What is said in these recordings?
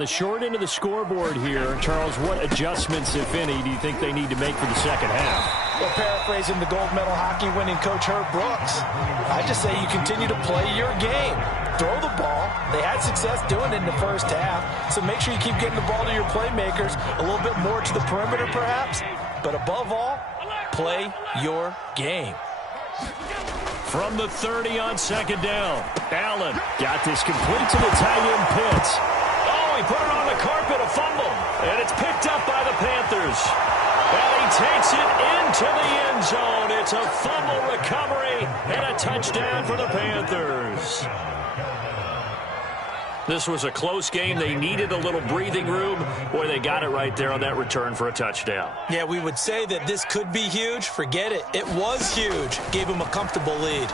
The short end of the scoreboard here, Charles, what adjustments, if any, do you think they need to make for the second half? Well, paraphrasing the gold medal hockey winning coach Herb Brooks, I just say you continue to play your game. Throw the ball. They had success doing it in the first half, so make sure you keep getting the ball to your playmakers, a little bit more to the perimeter perhaps, but above all, play your game. From the 30 on second down, Allen got this complete to the tight end Pitts. He put it on the carpet, a fumble, and it's picked up by the Panthers. And he takes it into the end zone. It's a fumble recovery and a touchdown for the Panthers. This was a close game. They needed a little breathing room. Boy, they got it right there on that return for a touchdown. Yeah, we would say that this could be huge. Forget it. It was huge. Gave him a comfortable lead.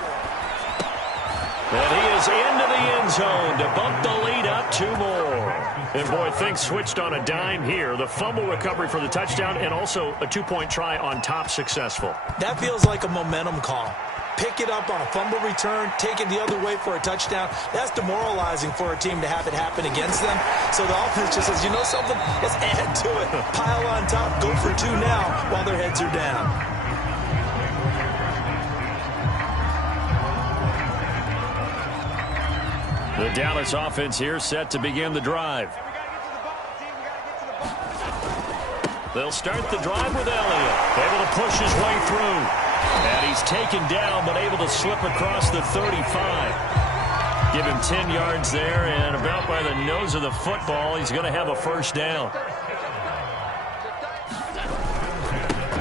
And he is into the end zone to bump the lead up 2 more. And, boy, things switched on a dime here. The fumble recovery for the touchdown and also a 2-point try on top successful. That feels like a momentum call. Pick it up on a fumble return, take it the other way for a touchdown. That's demoralizing for a team to have it happen against them. So the offense just says, you know something? Let's add to it. Pile on top, go for 2 now while their heads are down. The Dallas offense here set to begin the drive. They'll start the drive with Elliott, able to push his way through. And he's taken down, but able to slip across the 35. Give him 10 yards there, and about by the nose of the football, he's going to have a first down.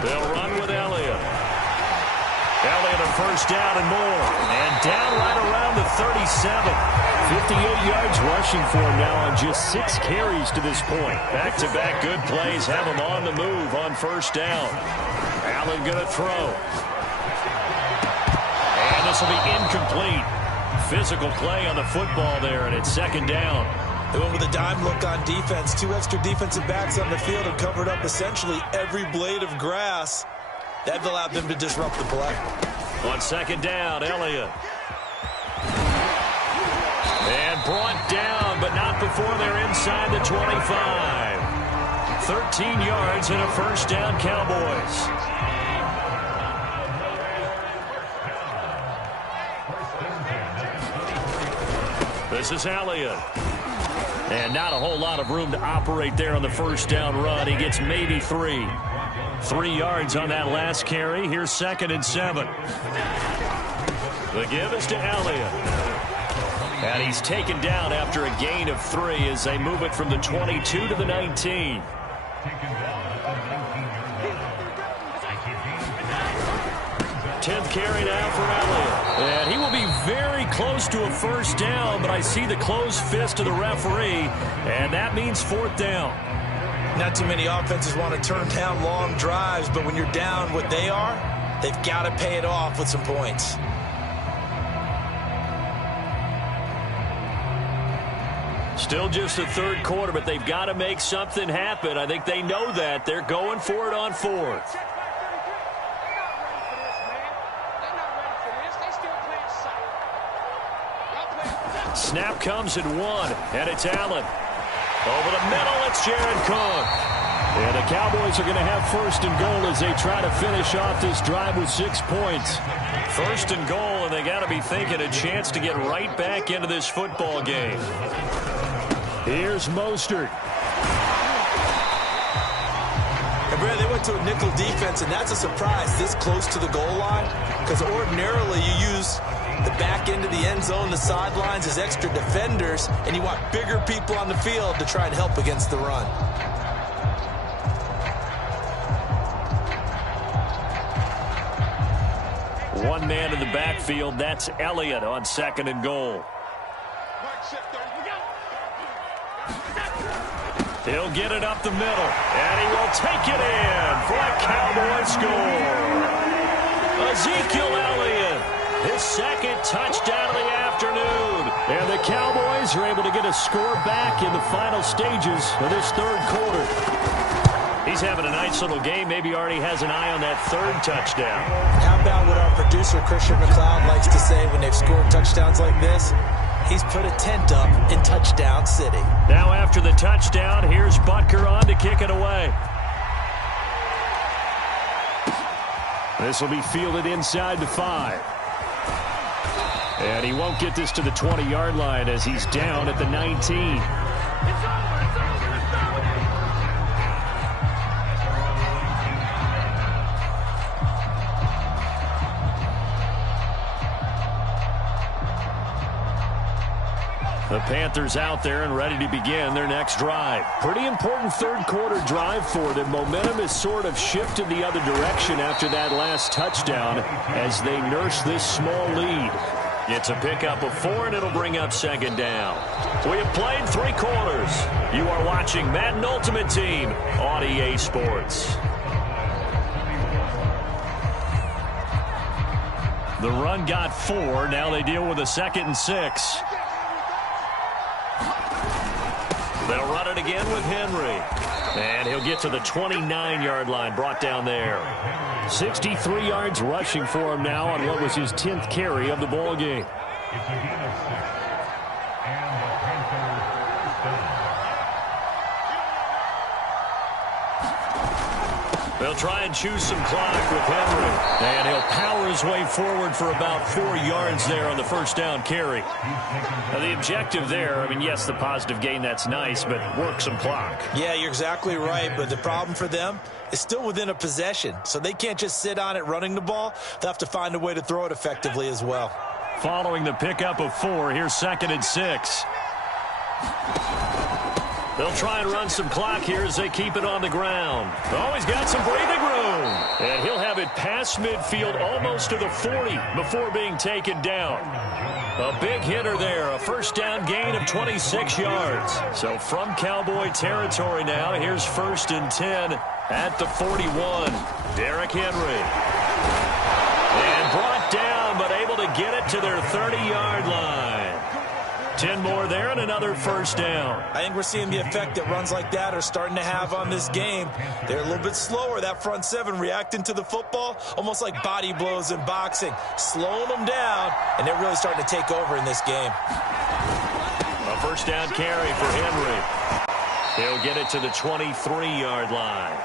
They'll run with Elliott. Elliott a first down and more. And down right around the 37. 58 yards rushing for him now on just 6 carries to this point. Back-to-back good plays have him on the move on first down. Allen going to throw. And this will be incomplete. Physical play on the football there, and it's second down. They went with a dime look on defense. 2 extra defensive backs on the field and covered up essentially every blade of grass. That allowed them to disrupt the play. On second down, Elliott. And brought down, but not before they're inside the 25. 13 yards and a first down, Cowboys. This is Elliott. And not a whole lot of room to operate there on the first down run. He gets maybe 3. 3 yards on that last carry. Here's 2nd and 7. The give is to Elliott. And he's taken down after a gain of 3 as they move it from the 22 to the 19. Tenth carry now for Elliott. And he will be very close to a first down, but I see the closed fist of the referee, and that means 4th down. Not too many offenses want to turn down long drives, but when you're down what they are, they've got to pay it off with some points. Still just the 3rd quarter, but they've got to make something happen. I think they know that. They're going for it on 4th. Snap comes at 1, and it's Allen. Over the middle, it's Jared Cook. And the Cowboys are going to have 1st and goal as they try to finish off this drive with 6 points. 1st and goal, and they got to be thinking a chance to get right back into this football game. Here's Mostert. And Brad, they went to a nickel defense, and that's a surprise this close to the goal line, because ordinarily you use the back end of the end zone, the sidelines as extra defenders, and you want bigger people on the field to try and help against the run. One man in the backfield, that's Elliott on 2nd and goal. He'll get it up the middle, and he will take it in for a Cowboy score. Ezekiel Elliott, his 2nd touchdown of the afternoon. And the Cowboys are able to get a score back in the final stages of this 3rd quarter. He's having a nice little game. Maybe already has an eye on that 3rd touchdown. How about what our producer, Christian McLeod, likes to say when they've scored touchdowns like this? He's put a tent up in Touchdown City. Now after the touchdown, here's Butker on to kick it away. This will be fielded inside the 5. And he won't get this to the 20-yard line as he's down at the 19. The Panthers out there and ready to begin their next drive. Pretty important third-quarter drive for them. Momentum has sort of shifted the other direction after that last touchdown as they nurse this small lead. It's a pickup of 4, and it'll bring up second down. We have played 3 quarters. You are watching Madden Ultimate Team on EA Sports. The run got 4. Now they deal with a 2nd and 6. They'll run it again with Henry. And he'll get to the 29-yard line, brought down there. 63 yards rushing for him now on what was his 10th carry of the ball game. They'll try and choose some clock with Henry. And he'll power his way forward for about 4 yards there on the first down carry. Now the objective there, I mean, yes, the positive gain, that's nice, but work some clock. Yeah, you're exactly right, but the problem for them is still within a possession. So they can't just sit on it running the ball. They'll have to find a way to throw it effectively as well. Following the pickup of 4, here's 2nd and 6. They'll try and run some clock here as they keep it on the ground. Oh, he's got some breathing room. And he'll have it past midfield almost to the 40 before being taken down. A big hitter there, a first down gain of 26 yards. So from Cowboy territory now, here's 1st and 10 at the 41. Derrick Henry. And brought down, but able to get it to their 30-yard line. 10 more there and another first down. I think we're seeing the effect that runs like that are starting to have on this game. They're a little bit slower, that front 7, reacting to the football, almost like body blows in boxing, slowing them down, and they're really starting to take over in this game. A first down carry for Henry. He'll get it to the 23-yard line.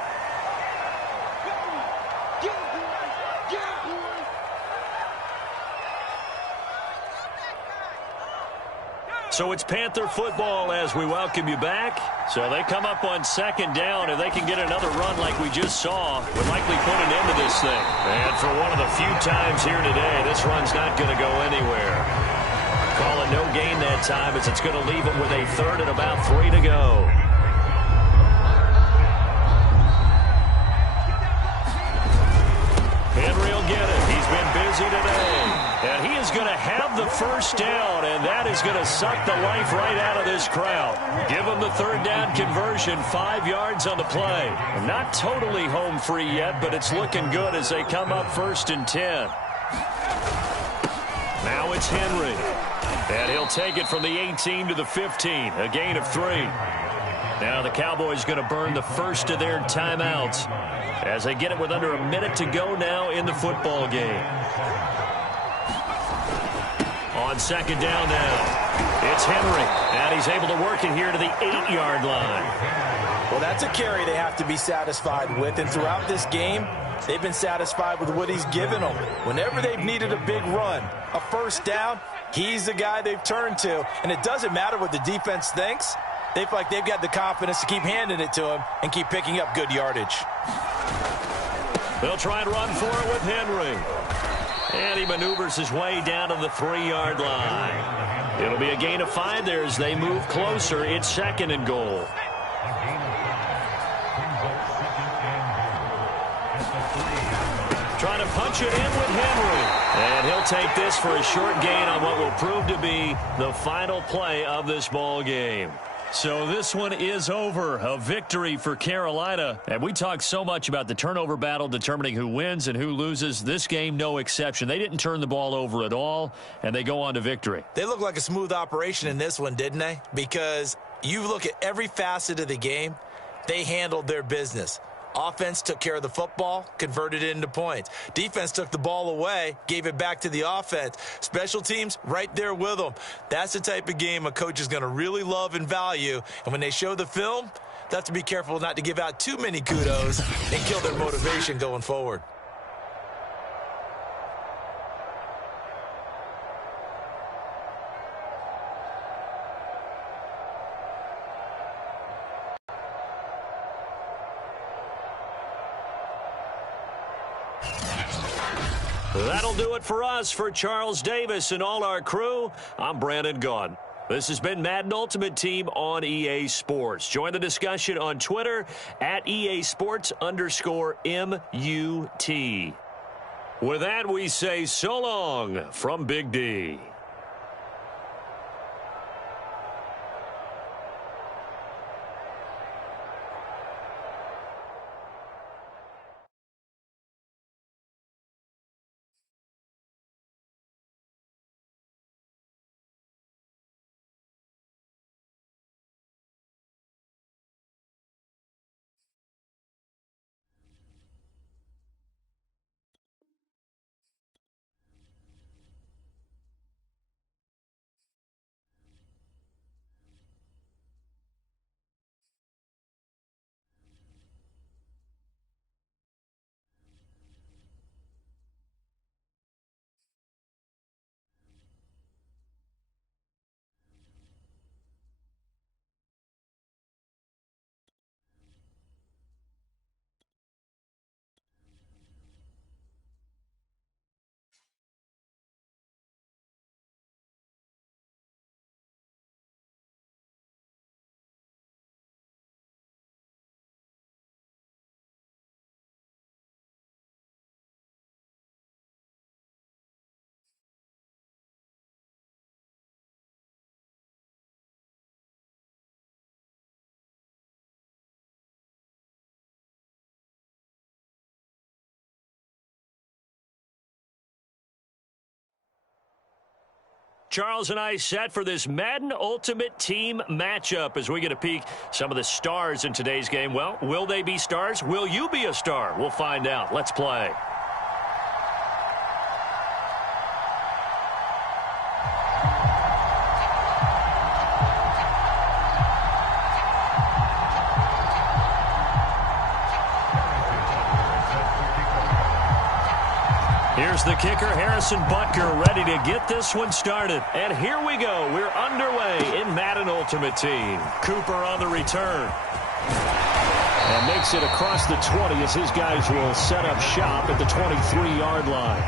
So it's Panther football as we welcome you back. So they come up on 2nd down. If they can get another run like we just saw, would likely put an end to this thing. And for one of the few times here today, this run's not going to go anywhere. Call it no gain that time as it's going to leave them with a 3rd and about 3 to go. Henry will get it. He's been busy today. And he is going to have the first down, and that is going to suck the life right out of this crowd. Give them the 3rd down conversion, 5 yards on the play. Not totally home free yet, but it's looking good as they come up 1st and 10. Now it's Henry. And he'll take it from the 18 to the 15, a gain of 3. Now the Cowboys going to burn the first of their timeouts as they get it with under a minute to go now in the football game. On 2nd down now, it's Henry, and he's able to work it here to the 8-yard line. Well, that's a carry they have to be satisfied with, and throughout this game, they've been satisfied with what he's given them. Whenever they've needed a big run, a first down, he's the guy they've turned to, and it doesn't matter what the defense thinks. They feel like they've got the confidence to keep handing it to him and keep picking up good yardage. They'll try and run for it with Henry. And he maneuvers his way down to the 3-yard line. It'll be a gain of 5 there as they move closer. It's 2nd and goal. Trying to punch it in with Henry. And he'll take this for a short gain on what will prove to be the final play of this ball game. So this one is over. A victory for Carolina. And we talked so much about the turnover battle determining who wins and who loses. This game, no exception. They didn't turn the ball over at all, and they go on to victory. They look like a smooth operation in this one, didn't they? Because you look at every facet of the game, they handled their business. Offense took care of the football, converted it into points. Defense took the ball away, gave it back to the offense. Special teams, right there with them. That's the type of game a coach is going to really love and value. And when they show the film, they have to be careful not to give out too many kudos and kill their motivation going forward. That'll do it for us. For Charles Davis and all our crew, I'm Brandon Gaudin. This has been Madden Ultimate Team on EA Sports. Join the discussion on Twitter at EA Sports_MUT. With that, we say so long from Big D. Charles and I set for this Madden Ultimate Team matchup as we get a peek some of the stars in today's game. Well, will they be stars? Will you be a star? We'll find out. Let's play. Here's the kicker, Harrison Butker, ready to get this one started. And here we go. We're underway in Madden Ultimate Team. Cooper on the return. And makes it across the 20 as his guys will set up shop at the 23-yard line.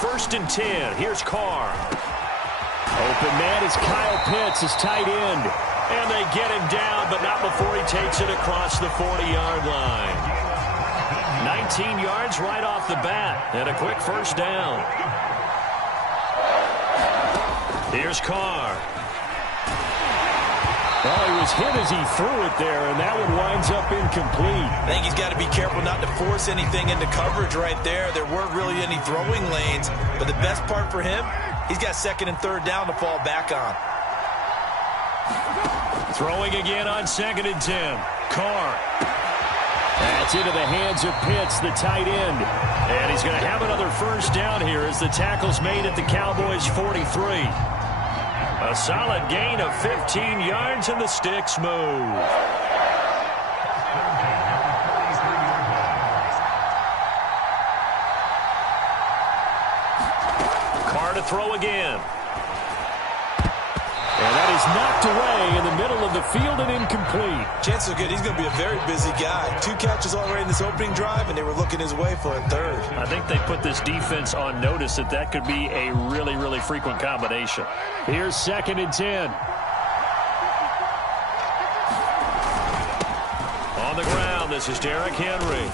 First and 10. Here's Carr. Open man is Kyle Pitts, his tight end. And they get him down, but not before he takes it across the 40-yard line. 19 yards right off the bat, and a quick first down. Here's Carr. Well, he was hit as he threw it there, and that one winds up incomplete. I think he's got to be careful not to force anything into coverage right there. There weren't really any throwing lanes, but the best part for him, he's got second and third down to fall back on. Throwing again on second and 10. Carr. That's into the hands of Pitts, the tight end. And he's going to have another first down here as the tackle's made at the Cowboys' 43. A solid gain of 15 yards, and the sticks move. Carr to throw again. And that is knocked away in the middle of the field and incomplete. Chances are good. He's going to be a very busy guy. 2 catches already in this opening drive, and they were looking his way for a third. I think they put this defense on notice that that could be a really, really frequent combination. Here's second and 10. On the ground, this is Derrick Henry.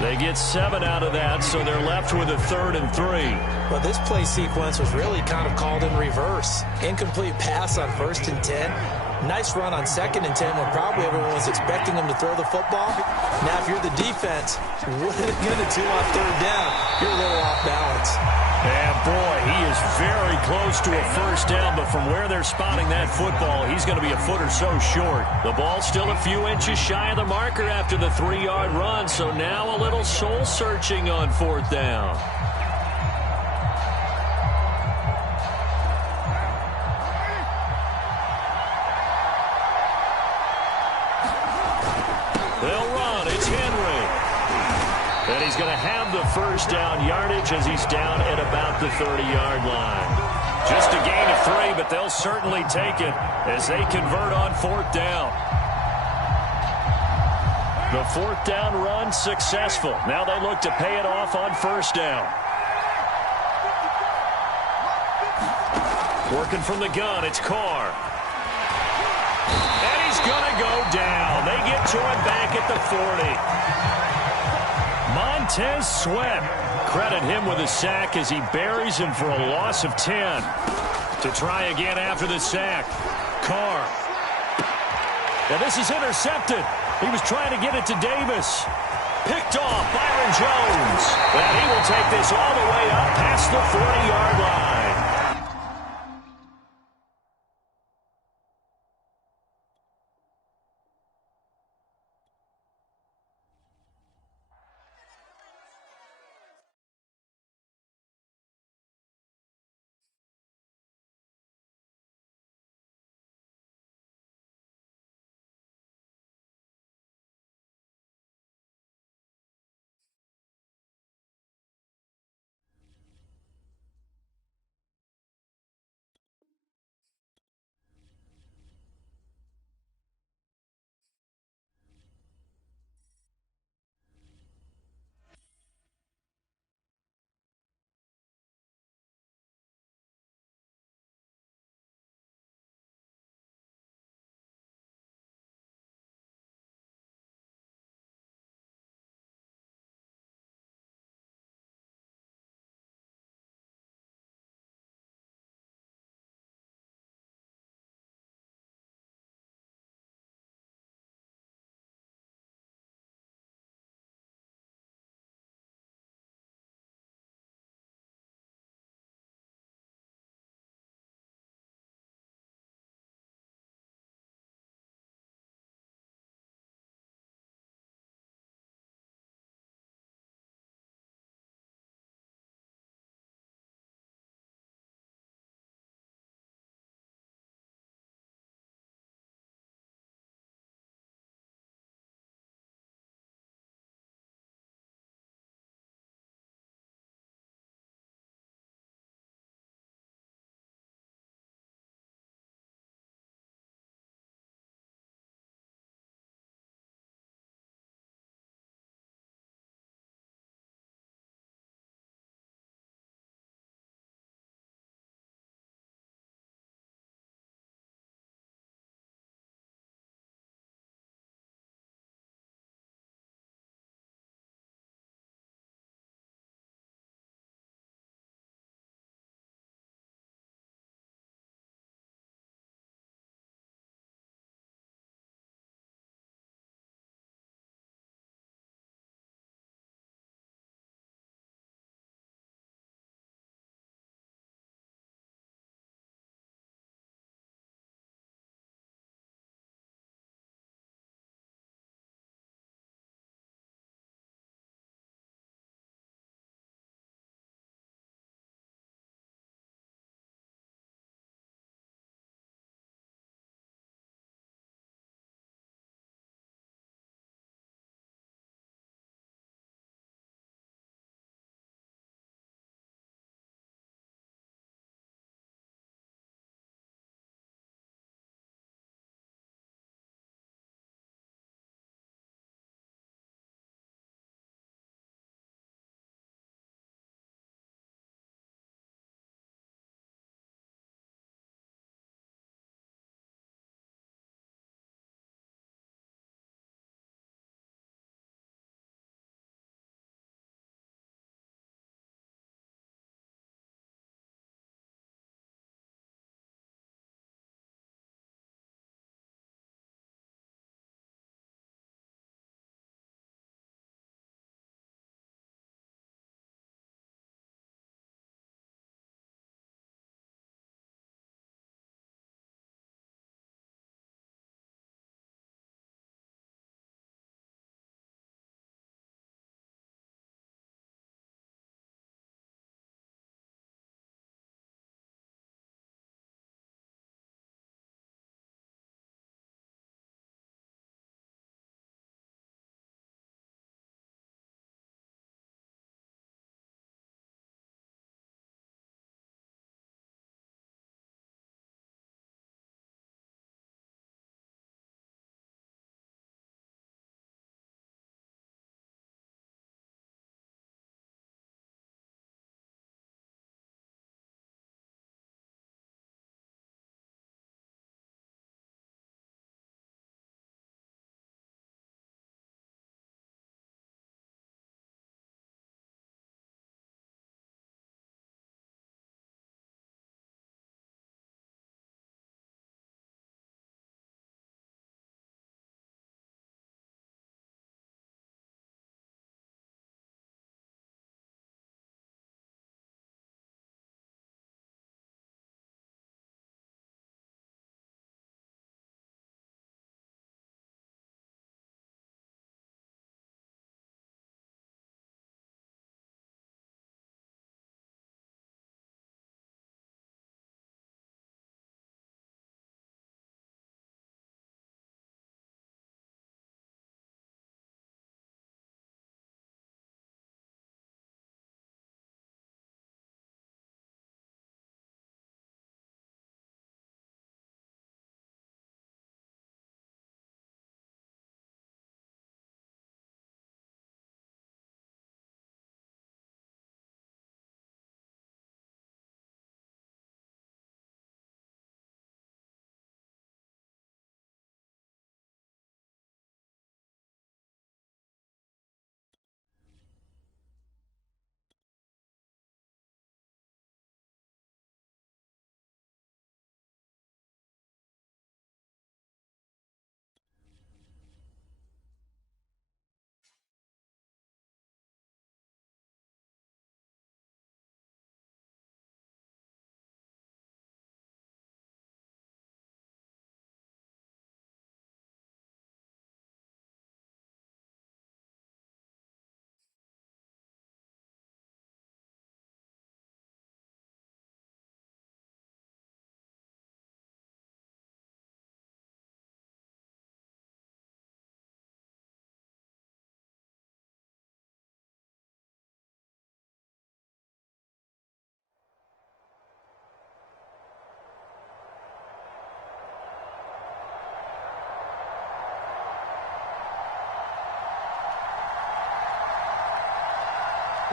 They get 7 out of that, so they're left with a 3rd and 3. Well, this play sequence was really kind of called in reverse. Incomplete pass on 1st and 10. Nice run on 2nd and 10 when probably everyone was expecting them to throw the football. Now, if you're the defense, what are they going to do on 3rd down? You're a little off balance. And, boy, he is very close to a 1st down, but from where they're spotting that football, he's going to be a foot or so short. The ball's still a few inches shy of the marker after the 3-yard run, so now a little soul-searching on 4th down. They'll run. It's Henry. And he's going to have the 1st down yardage as he's down at about the 30-yard line. Just a gain of 3, but they'll certainly take it as they convert on 4th down. The 4th down run successful. Now they look to pay it off on 1st down. Working from the gun, it's Carr. And he's going to go down. They get to him back at the 40. Montez Sweat. Credit him with a sack as he buries him for a loss of 10. To try again after the sack. Carr. Now this is intercepted. He was trying to get it to Davis. Picked off Byron Jones. And he will take this all the way up past the 40-yard line.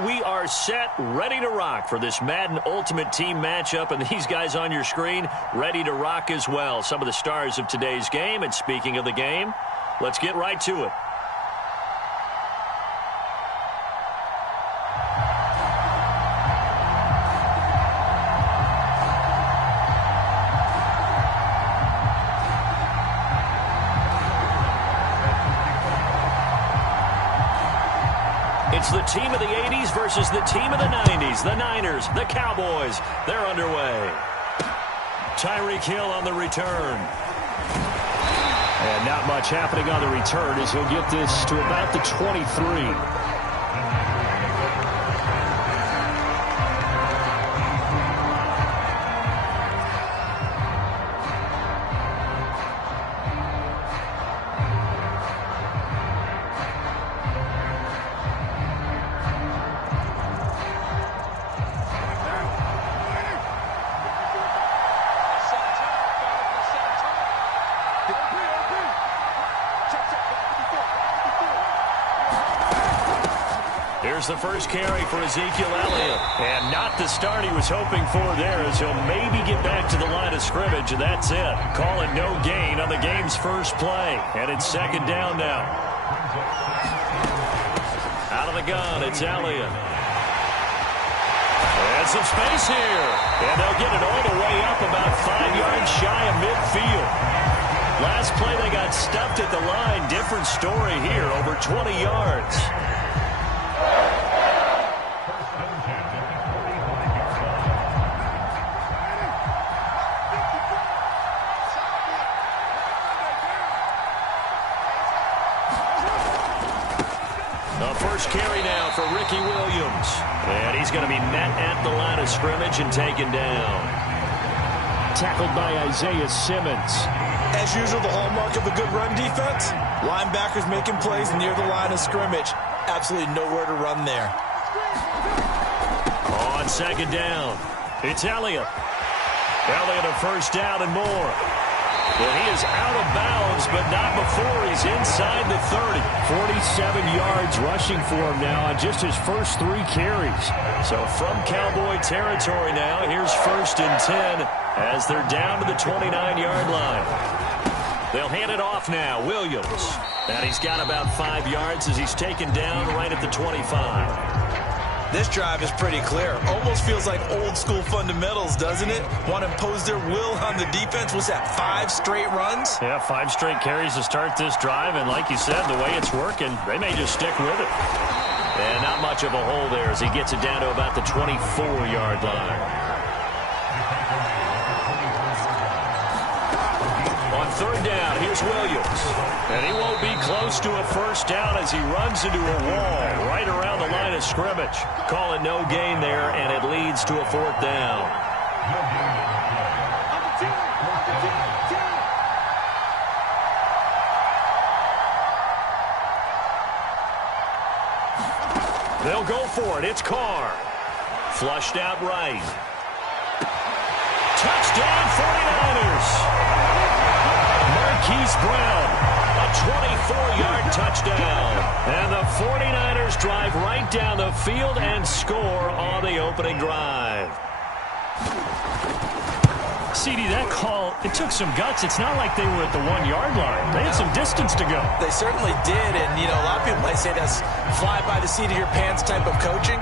we are set, ready to rock for this Madden Ultimate Team matchup, and these guys on your screen ready to rock as well. Some of the stars of today's game, and speaking of the game, let's get right to it. It's the team of the 80s versus the team of the 90s. The Niners, the Cowboys, they're underway. Tyreek Hill on the return. And not much happening on the return as he'll get this to about the 23. Here's the first carry for Ezekiel Elliott. And not the start he was hoping for there, as he'll maybe get back to the line of scrimmage, and that's it. Call it no gain on the game's first play. And it's second down now. Out of the gun, it's Elliott. And some space here. And they'll get it all the way up about 5 yards shy of midfield. Last play they got stuffed at the line. Different story here, over 20 yards. First carry now for Ricky Williams. And he's going to be met at the line of scrimmage and taken down. Tackled by Isaiah Simmons. As usual, the hallmark of a good run defense, linebackers making plays near the line of scrimmage. Absolutely nowhere to run there. On second down, it's Elliott. Elliott a first down and more. Well, he is out of bounds, but not before he's inside the 30. 47 yards rushing for him now on just his first 3 carries. So from Cowboy territory now, here's 1st and 10 as they're down to the 29-yard line. They'll hand it off now, Williams. And he's got about 5 yards as he's taken down right at the 25. This drive is pretty clear. Almost feels like old school fundamentals, doesn't it? Want to impose their will on the defense. Was that 5 straight runs? Yeah, 5 straight carries to start this drive. And like you said, the way it's working, they may just stick with it. And not much of a hole there as he gets it down to about the 24-yard line. On third down, here's Williams. And he won't be close to a first down as he runs into a wall right around the line of scrimmage. Call it no gain there, and it leads to a 4th down. They'll go for it. It's Carr. Flushed out right. Touchdown 49ers. Marquise Brown, a 24-yard touchdown. And the 49ers drive right down the field and score on the opening drive. CD, that call, it took some guts. It's not like they were at the 1-yard line. They had some distance to go. They certainly did, and, you know, a lot of people might say that's fly by the seat of your pants type of coaching,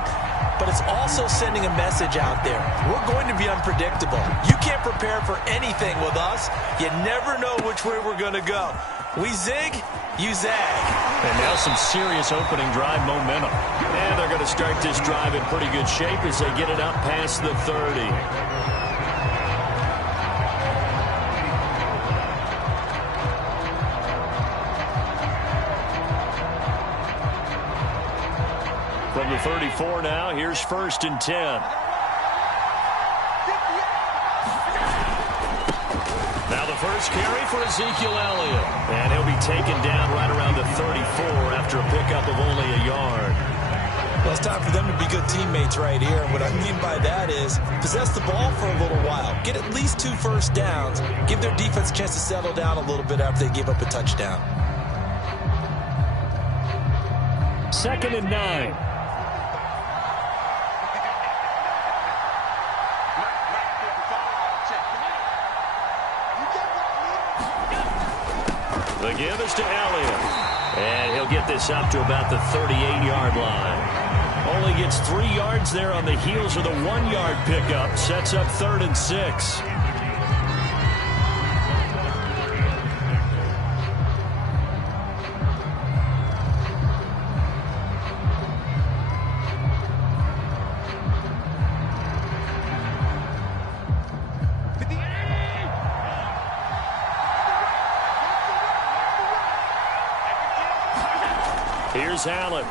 but it's also sending a message out there. We're going to be unpredictable. You can't prepare for anything with us. You never know which way we're going to go. We zig, you zag. And now some serious opening drive momentum. And they're going to start this drive in pretty good shape as they get it up past the 30. From the 34 now, here's 1st and 10. Now the first carry for Ezekiel Elliott. And he'll be taken down right around the 34 after a pickup of only a yard. Well, it's time for them to be good teammates right here. And what I mean by that is possess the ball for a little while. Get at least 2 first downs. Give their defense a chance to settle down a little bit after they give up a touchdown. 2nd and 9. The give is to Elliott. And he'll get this up to about the 38-yard line. Only gets 3 yards there on the heels of the 1-yard pickup. Sets up 3rd and 6. Here's Allen.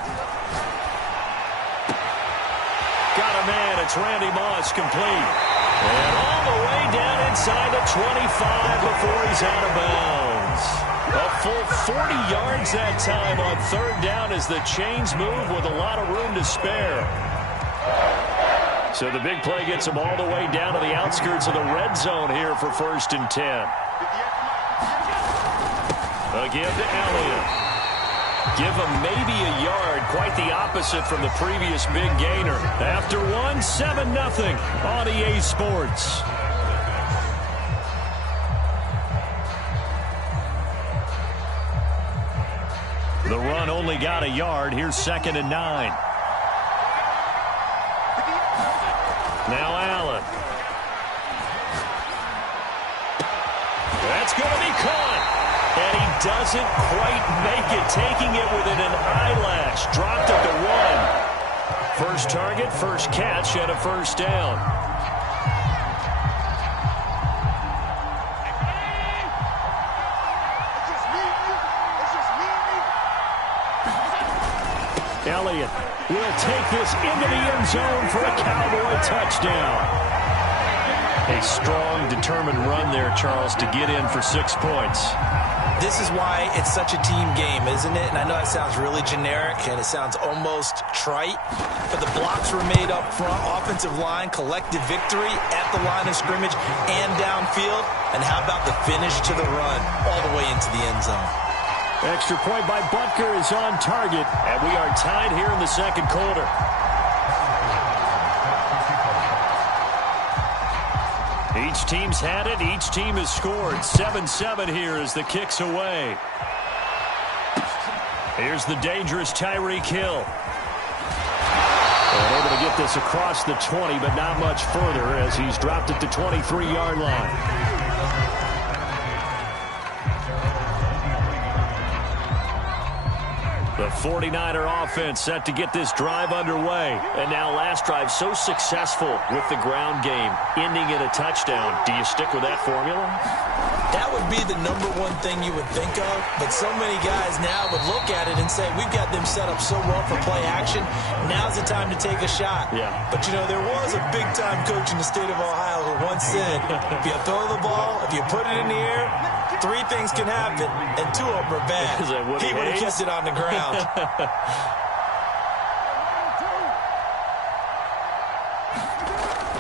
Got a man. It's Randy Moss, complete. And all the way down inside the 25 before he's out of bounds. A full 40 yards that time on 3rd down as the chains move with a lot of room to spare. So the big play gets him all the way down to the outskirts of the red zone here for 1st and 10. A give to Elliott. Give him maybe a yard, quite the opposite from the previous big gainer. After 1, 7-0 on EA Sports. The run only got a yard. Here's 2nd and 9. Now Allen. That's going to be caught. And he doesn't quite make it, taking it within an eyelash. Dropped at the 1. First target, first catch, and a 1st down. Elliott will take this into the end zone for a Cowboy touchdown. A strong, determined run there, Charles, to get in for 6 points. This is why it's such a team game, isn't it? And I know that sounds really generic and it sounds almost trite, but the blocks were made up front, offensive line, collective victory at the line of scrimmage and downfield. And how about the finish to the run all the way into the end zone? Extra point by Butker is on target, and we are tied here in the 2nd quarter. Each team's had it. Each team has scored. 7-7 here as the kick's away. Here's the dangerous Tyreek Hill. And able to get this across the 20, but not much further as he's dropped it to 23-yard line. The 49er offense set to get this drive underway. And now last drive so successful with the ground game, ending in a touchdown. Do you stick with that formula? That would be the #1 thing you would think of, but so many guys now would look at it and say, we've got them set up so well for play action, now's the time to take a shot. Yeah. But, you know, there was a big-time coach in the state of Ohio who once said, if you throw the ball, if you put it in the air, 3 things can happen, and 2 of them are bad. He would have kept it on the ground.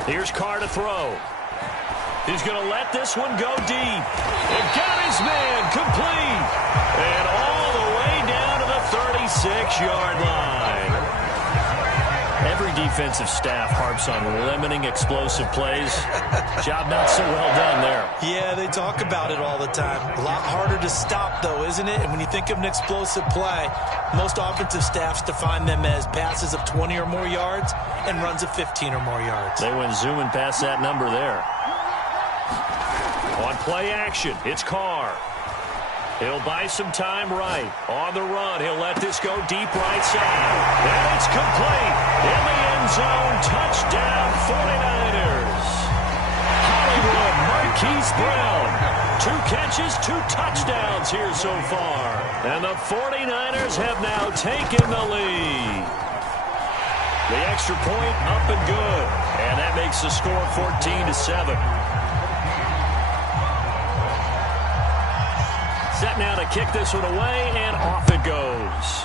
Here's Carr to throw. He's going to let this one go deep. And got his man complete. And all the way down to the 36-yard line. Every defensive staff harps on limiting explosive plays. Job not so well done there. Yeah, they talk about it all the time. A lot harder to stop, though, isn't it? And when you think of an explosive play, most offensive staffs define them as passes of 20 or more yards and runs of 15 or more yards. They went zooming past that number there. On play action, it's Carr. He'll buy some time right. On the run, he'll let this go deep right side. And it's complete. In the end zone, touchdown 49ers. Hollywood Marquise Brown. 2 catches, 2 touchdowns here so far. And the 49ers have now taken the lead. The extra point up and good. And that makes the score 14-7. Set now to kick this one away, and off it goes.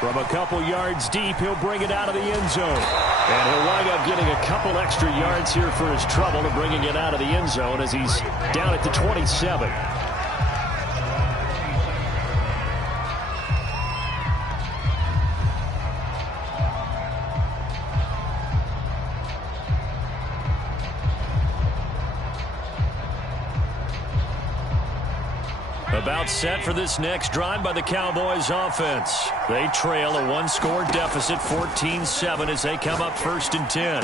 From a couple yards deep, he'll bring it out of the end zone. And he'll wind up getting a couple extra yards here for his trouble to bringing it out of the end zone as he's down at the 27. timeout set for this next drive by the Cowboys offense. They trail a one-score deficit, 14-7, as they come up 1st and 10.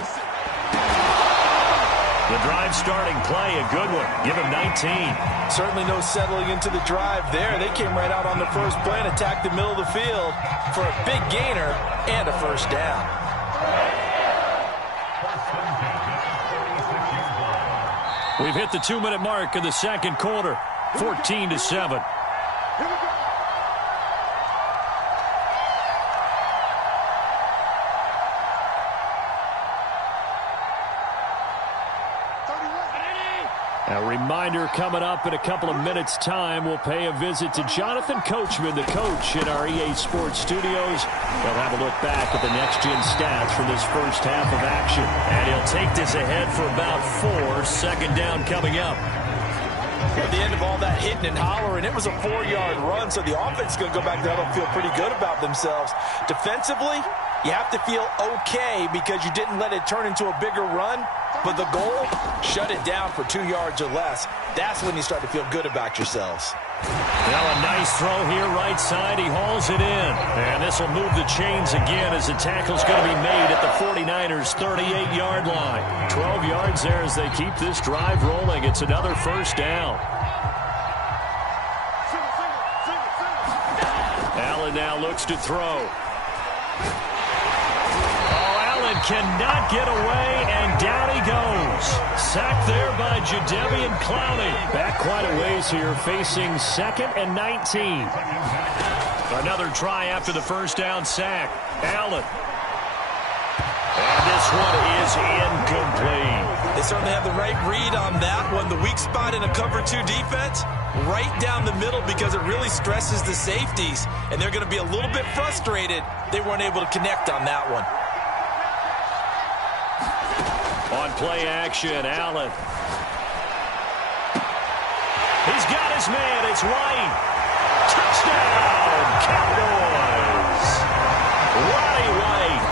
The drive starting play, a good one. Give him 19. Certainly no settling into the drive there. They came right out on the first play and attacked the middle of the field for a big gainer and a first down. We've hit the 2-minute mark of the second quarter, 14-7. A reminder coming up in a couple of minutes' time. We'll pay a visit to Jonathan Coachman, the coach in our EA Sports studios. He'll have a look back at the next-gen stats from this first half of action. And he'll take this ahead for about 4. Second down coming up. At the end of all that hitting and hollering, it was a 4-yard run, so the offense is going to go back there and feel pretty good about themselves. Defensively, you have to feel okay because you didn't let it turn into a bigger run. But the goal, shut it down for 2 yards or less. That's when you start to feel good about yourselves. Well, a nice throw here, right side. He hauls it in. And this will move the chains again as the tackle's going to be made at the 49ers' 38-yard line. 12 yards there as they keep this drive rolling. It's another first down. Allen now looks to throw. Cannot get away, and down he goes. Sacked there by Jadeveon Clowney. Back quite a ways here, facing 2nd and 19. Another try after the first down sack. Allen. And this one is incomplete. They certainly have the right read on that one. The weak spot in a cover 2 defense, right down the middle because it really stresses the safeties, and they're going to be a little bit frustrated they weren't able to connect on that one. On play action, Allen. He's got his man. It's White. Touchdown, Cowboys. Roddy White,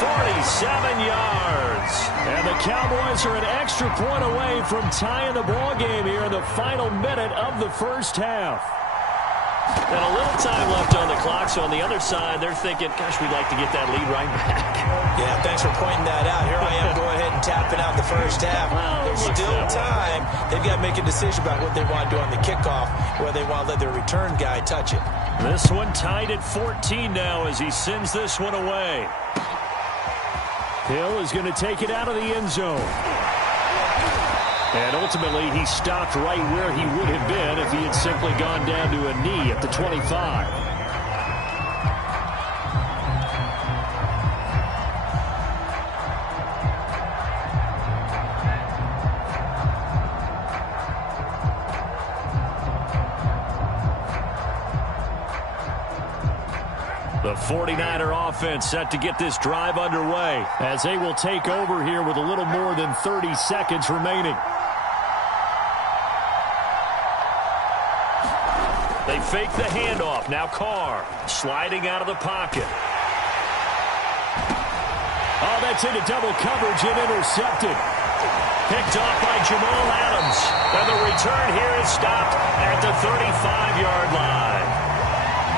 47 yards. And the Cowboys are an extra point away from tying the ball game here in the final minute of the first half. And a little time left on the clock, so on the other side, they're thinking, gosh, we'd like to get that lead right back. Yeah, thanks for pointing that out. Here I am, go ahead and tapping out the first half. Well, there's still time. They've got to make a decision about what they want to do on the kickoff, whether they want to let their return guy touch it. This one tied at 14 now as he sends this one away. Hill is going to take it out of the end zone. And ultimately, he stopped right where he would have been if he had simply gone down to a knee at the 25. The 49er offense set to get this drive underway as they will take over here with a little more than 30 seconds remaining. They fake the handoff. Now Carr sliding out of the pocket. Oh, that's into double coverage and intercepted. Picked off by Jamal Adams. And the return here is stopped at the 35-yard line.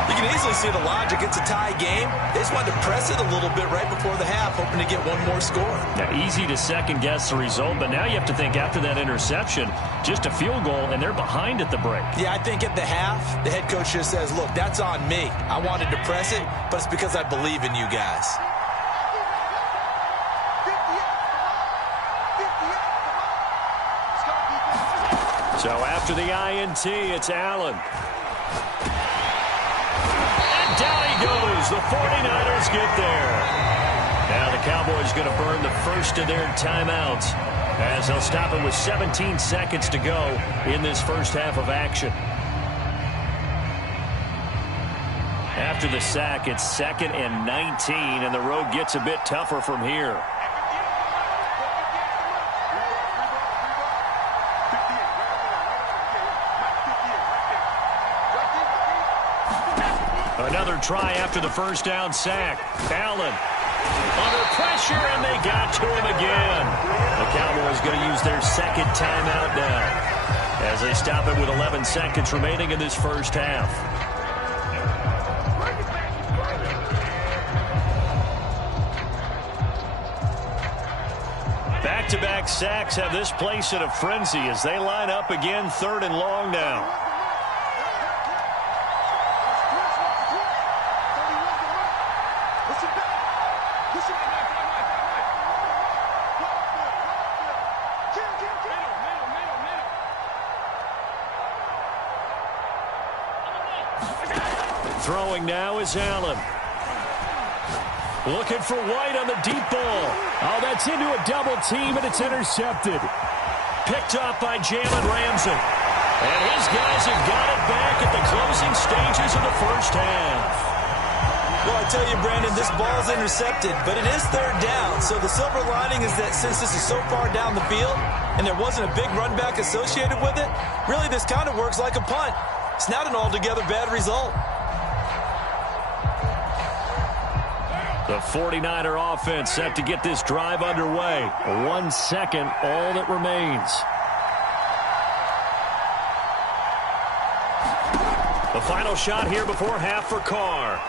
You can easily see the logic. It's a tie game. They just wanted to press it a little bit right before the half, hoping to get one more score. Now, easy to second-guess the result, but now you have to think after that interception, just a field goal, and they're behind at the break. Yeah, I think at the half, the head coach just says, look, that's on me. I wanted to press it, but it's because I believe in you guys. So after the INT, it's Allen. Down he goes. The 49ers get there. Now the Cowboys going to burn the first of their timeouts as they'll stop it with 17 seconds to go in this first half of action. After the sack, it's 2nd and 19, and the road gets a bit tougher from here. Another try after the first down sack. Allen under pressure, and they got to him again. The Cowboys going to use their second timeout now. as they stop it with 11 seconds remaining in this first half. Back-to-back sacks have this place in a frenzy as they line up again, 3rd and long now. Throwing now is Allen. Looking for White on the deep ball. Oh, that's into a double team, and it's intercepted. Picked up by Jalen Ramsey. And his guys have got it back at the closing stages of the first half. Well, I tell you, Brandon, this ball's intercepted, but it is 3rd down. So the silver lining is that since this is so far down the field and there wasn't a big run back associated with it, really this kind of works like a punt. It's not an altogether bad result. The 49er offense set to get this drive underway. 1 second, all that remains. The final shot here before half for Carr.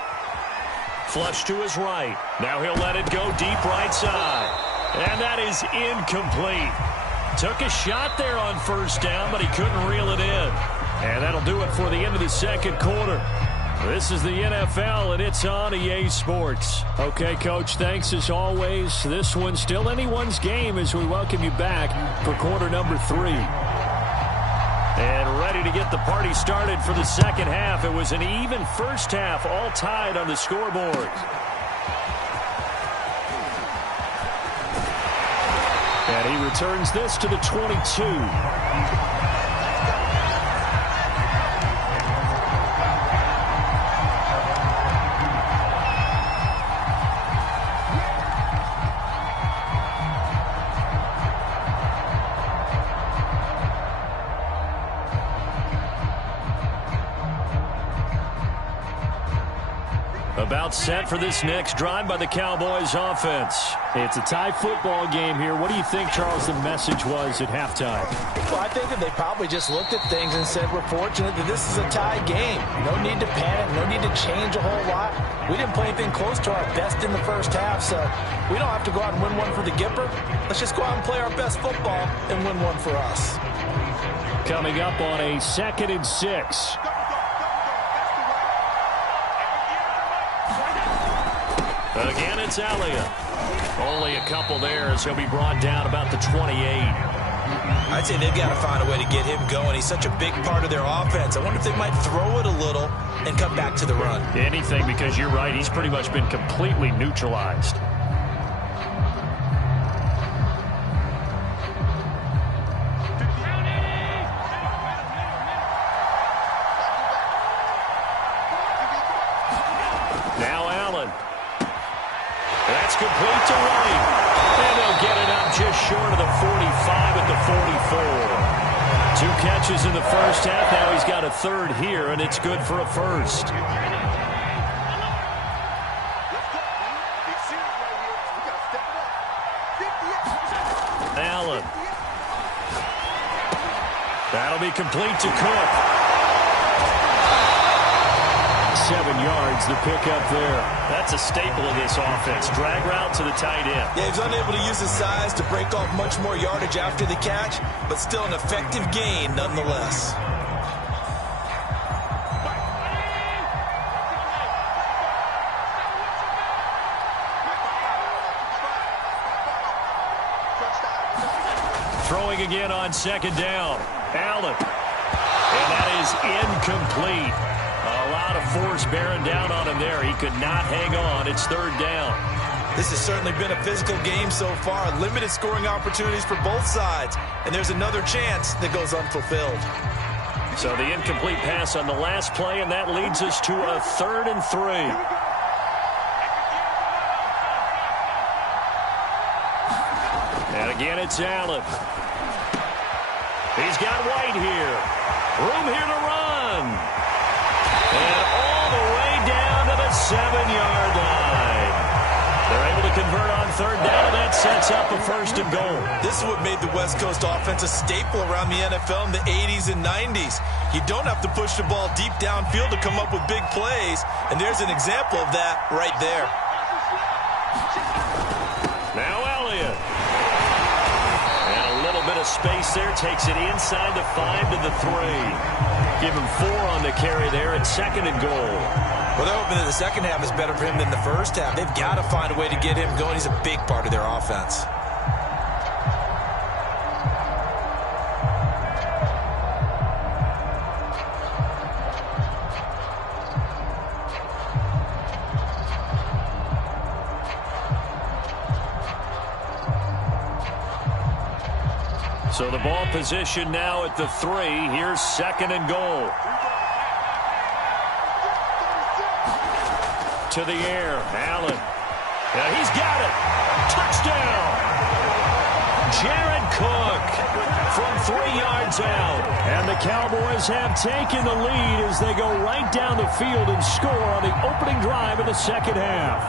Flush to his right. Now he'll let it go deep right side. And that is incomplete. Took a shot there on first down, but he couldn't reel it in. And that'll do it for the end of the second quarter. This is the NFL, and it's on EA Sports. Okay, Coach, thanks as always. This one's still anyone's game as we welcome you back for quarter number 3. And ready to get the party started for the second half. It was an even first half, all tied on the scoreboard. And he returns this to the 22. About set for this next drive by the Cowboys offense. It's a tie football game here. What do you think, Charles, the message was at halftime? Well, I think that they probably just looked at things and said, we're fortunate that this is a tie game. No need to panic, no need to change a whole lot. We didn't play anything close to our best in the first half, so we don't have to go out and win one for the Gipper. Let's just go out and play our best football and win one for us. Coming up on a 2nd and 6. Again, it's Elliott. Only a couple there as he'll be brought down about the 28. I'd say they've got to find a way to get him going. He's such a big part of their offense. I wonder if they might throw it a little and come back to the run. Anything, because you're right. He's pretty much been completely neutralized. Now Allen. That's complete to White. And they'll get it up just short of the 45 at the 44. 2 catches in the first half. Now he's got a 3rd here, and it's good for a first. Allen. That'll be complete to Cook. 7 yards, the pickup there. That's a staple of this offense. Drag route to the tight end. Yeah, he was unable to use his size to break off much more yardage after the catch, but still an effective gain nonetheless. Throwing again on 2nd down. Allen. And that is incomplete. A lot of force bearing down on him there. He could not hang on. It's 3rd down. This has certainly been a physical game so far. Limited scoring opportunities for both sides. And there's another chance that goes unfulfilled. So the incomplete pass on the last play, and that leads us to a 3rd and 3. And again, it's Allen. He's got White here. Room here to run. And all the way down to the 7-yard line. They're able to convert on third down, and that sets up a first and goal. This is what made the West Coast offense a staple around the NFL in the 80s and 90s. You don't have to push the ball deep downfield to come up with big plays, and there's an example of that right there. Now Elliott. And a little bit of space there. Takes it inside the 5 to the 3. Give him 4 on the carry there at second and goal. Well, they're hoping that the second half is better for him than the first half. They've got to find a way to get him going. He's a big part of their offense. So the ball position now at the 3. Here's second and goal. To the air, Allen. Yeah, he's got it. Touchdown. Jared Cook from 3 yards out. And the Cowboys have taken the lead as they go right down the field and score on the opening drive of the second half.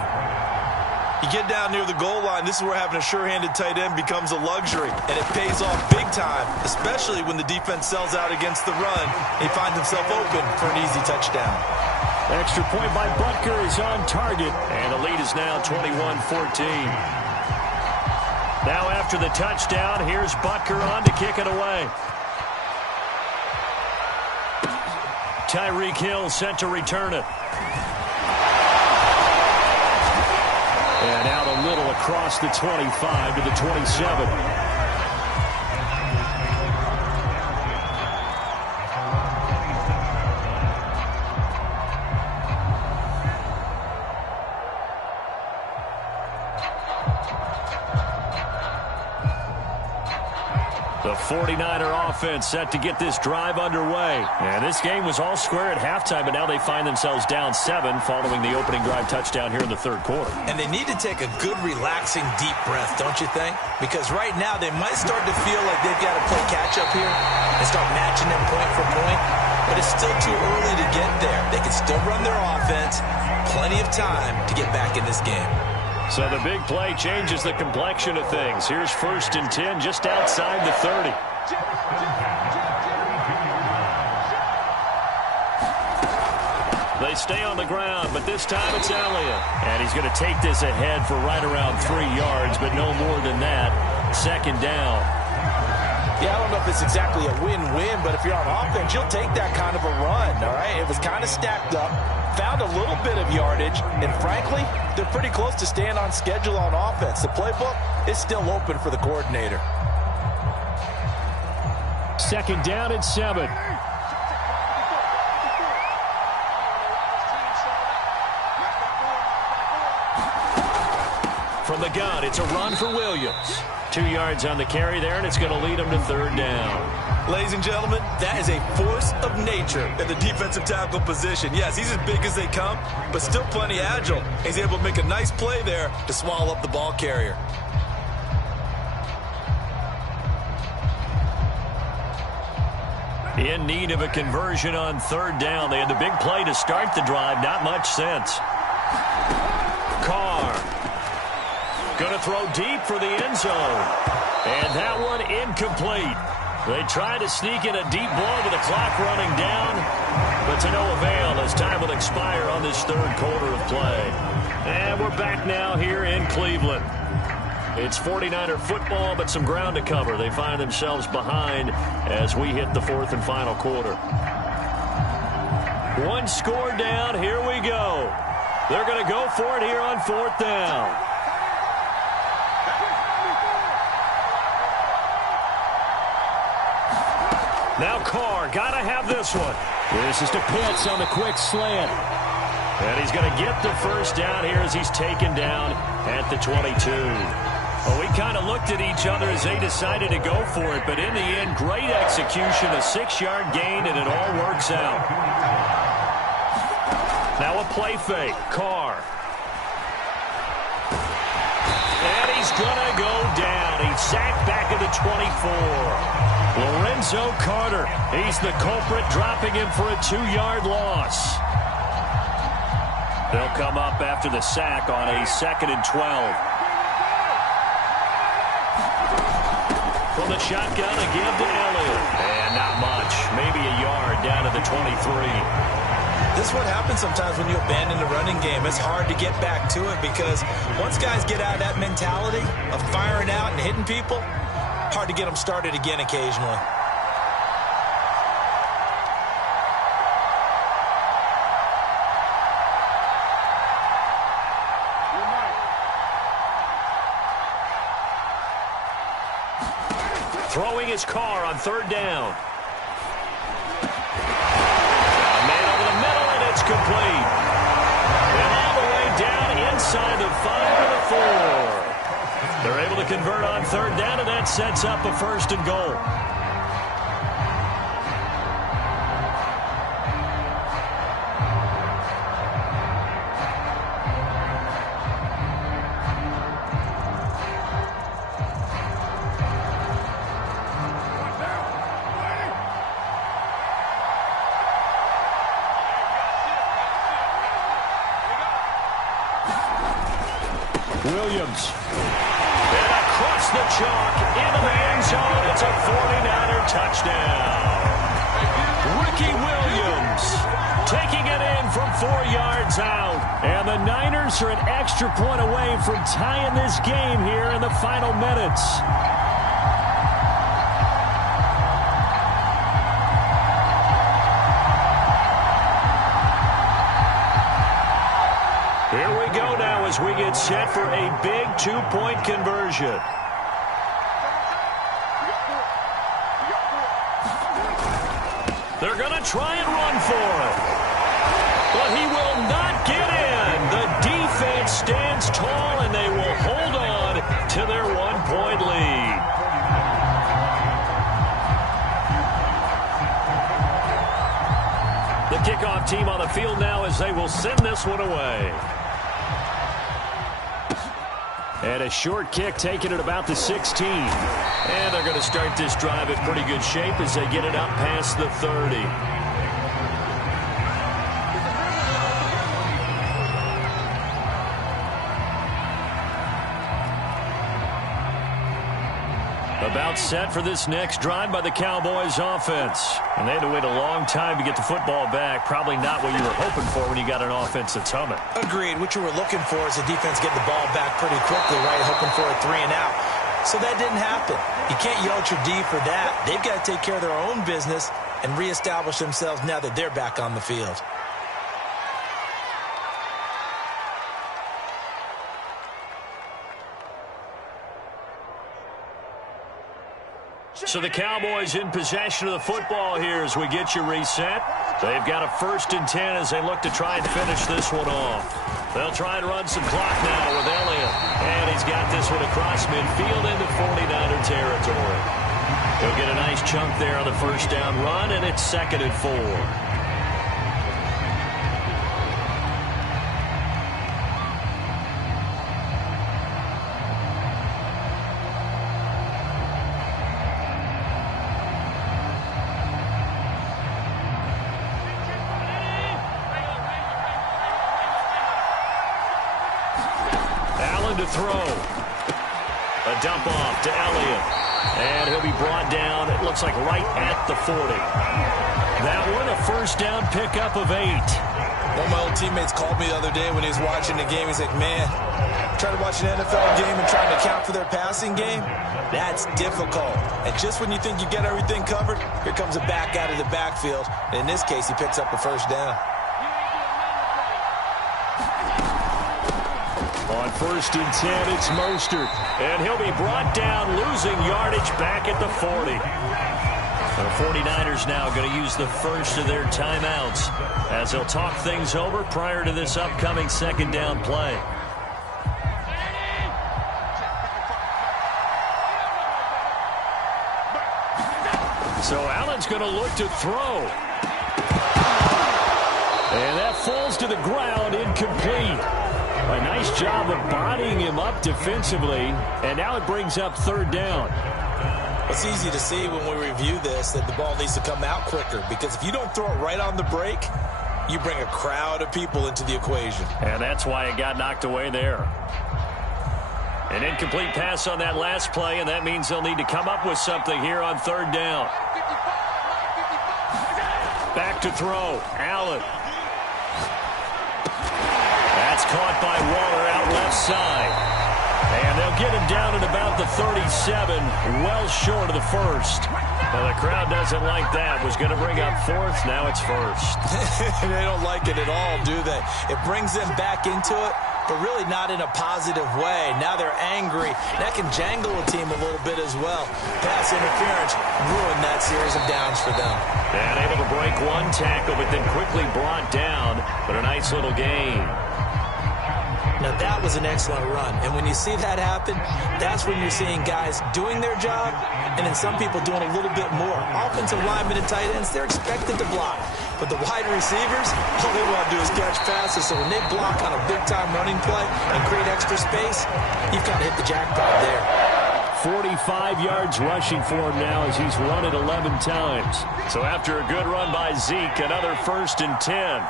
You get down near the goal line, this is where having a sure-handed tight end becomes a luxury, and it pays off big time, especially when the defense sells out against the run. He finds himself open for an easy touchdown. Extra point by Butker is on target. And the lead is now 21-14. Now after the touchdown, here's Butker on to kick it away. Tyreek Hill set to return it. And out a little across the 25 to the 27. The 49er offense set to get this drive underway. And this game was all square at halftime, but now they find themselves down 7 following the opening drive touchdown here in the third quarter. And they need to take a good, relaxing, deep breath, don't you think? Because right now they might start to feel like they've got to play catch-up here and start matching them point for point. But it's still too early to get there. They can still run their offense. Plenty of time to get back in this game. So the big play changes the complexion of things. Here's 1st and 10 just outside the 30. They stay on the ground, but this time it's Elliott. And he's going to take this ahead for right around 3 yards, but no more than that. Second down. Yeah, I don't know if it's exactly a win-win, but if you're on offense, you'll take that kind of a run, all right? It was kind of stacked up, found a little bit of yardage, and frankly, they're pretty close to staying on schedule on offense. The playbook is still open for the coordinator. Second down and 7. From the gun, it's a run for Williams. 2 yards on the carry there, and it's going to lead him to third down. Ladies and gentlemen, that is a force of nature in the defensive tackle position. Yes, he's as big as they come, but still plenty agile. He's able to make a nice play there to swallow up the ball carrier. In need of a conversion on third down. They had the big play to start the drive. Not much sense. Carr. Going to throw deep for the end zone. And that one incomplete. They try to sneak in a deep ball with the clock running down, but to no avail as time will expire on this third quarter of play. And we're back now here in Cleveland. It's 49er football, but some ground to cover. They find themselves behind as we hit the 4th and final quarter. 1 score down. Here we go. They're going to go for it here on 4th down. Now Carr, got to have this one. This is to Pitts on the quick slant. And he's going to get the first down here as he's taken down at the 22. Well, we kind of looked at each other as they decided to go for it, but in the end, great execution, a 6-yard gain, and it all works out. Now a play fake, Carr. And he's going to go down. He's sacked back at the 24. Lorenzo Carter, he's the culprit, dropping him for a 2-yard loss. They'll come up after the sack on a 2nd and 12. From the shotgun, a give to Elliott. And not much. Maybe a yard down to the 23. This is what happens sometimes when you abandon the running game. It's hard to get back to it because once guys get out of that mentality of firing out and hitting people, hard to get them started again occasionally. Throwing his car on 3rd down. A man over the middle, and it's complete. And all the way down inside the 5 to the 4. They're able to convert on 3rd down, and that sets up a 1st and goal. Williams. And across the chalk into the end zone. It's a 49er touchdown. Ricky Williams taking it in from 4 yards out. And the Niners are an extra point away from tying this game here in the final minutes. Here we go now as we get set for a big 2-point conversion. They're going to try and run for it. But he will not get in. The defense stands tall, and they will hold on to their 1-point lead. The kickoff team on the field now as they will send this one away. And a short kick taken at about the 16. And they're going to start this drive in pretty good shape as they get it up past the 30. About set for this next drive by the Cowboys offense. And they had to wait a long time to get the football back. Probably not what you were hoping for when you got an offense that's humming. Agreed. What you were looking for is the defense getting the ball back pretty quickly, right? Hoping for a 3 and out. So that didn't happen. You can't yell at your D for that. They've got to take care of their own business and reestablish themselves now that they're back on the field. So the Cowboys in possession of the football here as we get you reset. They've got a 1st and 10 as they look to try and finish this one off. They'll try and run some clock now with Elliott. And he's got this one across midfield into 49er territory. He'll get a nice chunk there on the 1st down run, and it's 2nd and 4. To throw. A dump off to Elliott. And he'll be brought down, it looks like right at the 40. That one, a 1st down pickup of 8. One of my old teammates called me the other day when he was watching the game. He's like, man, trying to watch an NFL game and trying to account for their passing game, that's difficult. And just when you think you get everything covered, here comes a back out of the backfield. And in this case, he picks up a 1st down. On 1st and 10, it's Mostert. And he'll be brought down, losing yardage back at the 40. The 49ers now going to use the first of their timeouts as they'll talk things over prior to this upcoming 2nd down play. So Allen's going to look to throw. And that falls to the ground, incomplete. A nice job of bodying him up defensively, and now it brings up 3rd down. It's easy to see when we review this that the ball needs to come out quicker, because if you don't throw it right on the break, you bring a crowd of people into the equation. And that's why it got knocked away there. An incomplete pass on that last play, and that means they'll need to come up with something here on third down. Back to throw. Allen. That's caught by Waller out left side. And they'll get him down at about the 37, well short of the first. Well, the crowd doesn't like that. Was going to bring up fourth. Now it's first. They don't like it at all, do they? It brings them back into it, but really not in a positive way. Now they're angry. That can jangle a team a little bit as well. Pass interference ruined that series of downs for them. And able to break one tackle, but then quickly brought down. But a nice little gain. Now, that was an excellent run. And when you see that happen, that's when you're seeing guys doing their job and then some people doing a little bit more. Offensive linemen and tight ends, they're expected to block. But the wide receivers, all they want to do is catch passes. So when they block on a big-time running play and create extra space, you've got to hit the jackpot there. 45 yards rushing for him now as he's run it 11 times. So after a good run by Zeke, another 1st and 10.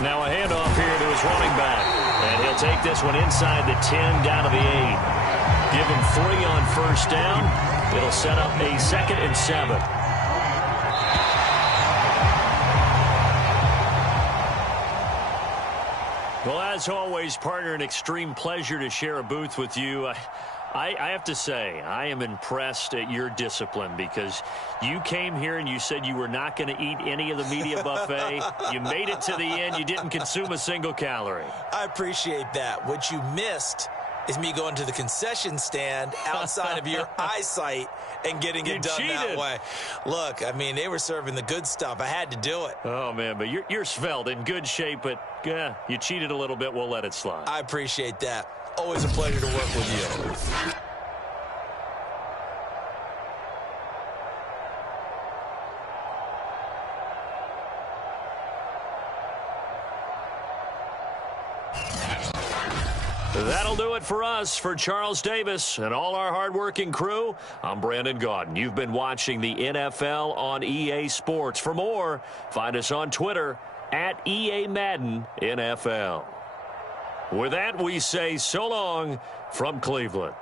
Now a handoff here to his running back. And he'll take this one inside the 10 down to the 8. Give him 3 on first down. It'll set up a 2nd and 7. Well, as always, partner, an extreme pleasure to share a booth with you. I have to say, I am impressed at your discipline because you came here and you said you were not going to eat any of the media buffet. You made it to the end. You didn't consume a single calorie. I appreciate that. What you missed is me going to the concession stand outside of your eyesight and getting it done that way. Look, I mean, they were serving the good stuff. I had to do it. Oh, man, but you're svelte, in good shape, but you cheated a little bit. We'll let it slide. I appreciate that. Always a pleasure to work with you. That'll do it for us. For Charles Davis and all our hardworking crew, I'm Brandon Gaudin. You've been watching the NFL on EA Sports. For more, find us on Twitter at EA Madden NFL. With that, we say so long from Cleveland.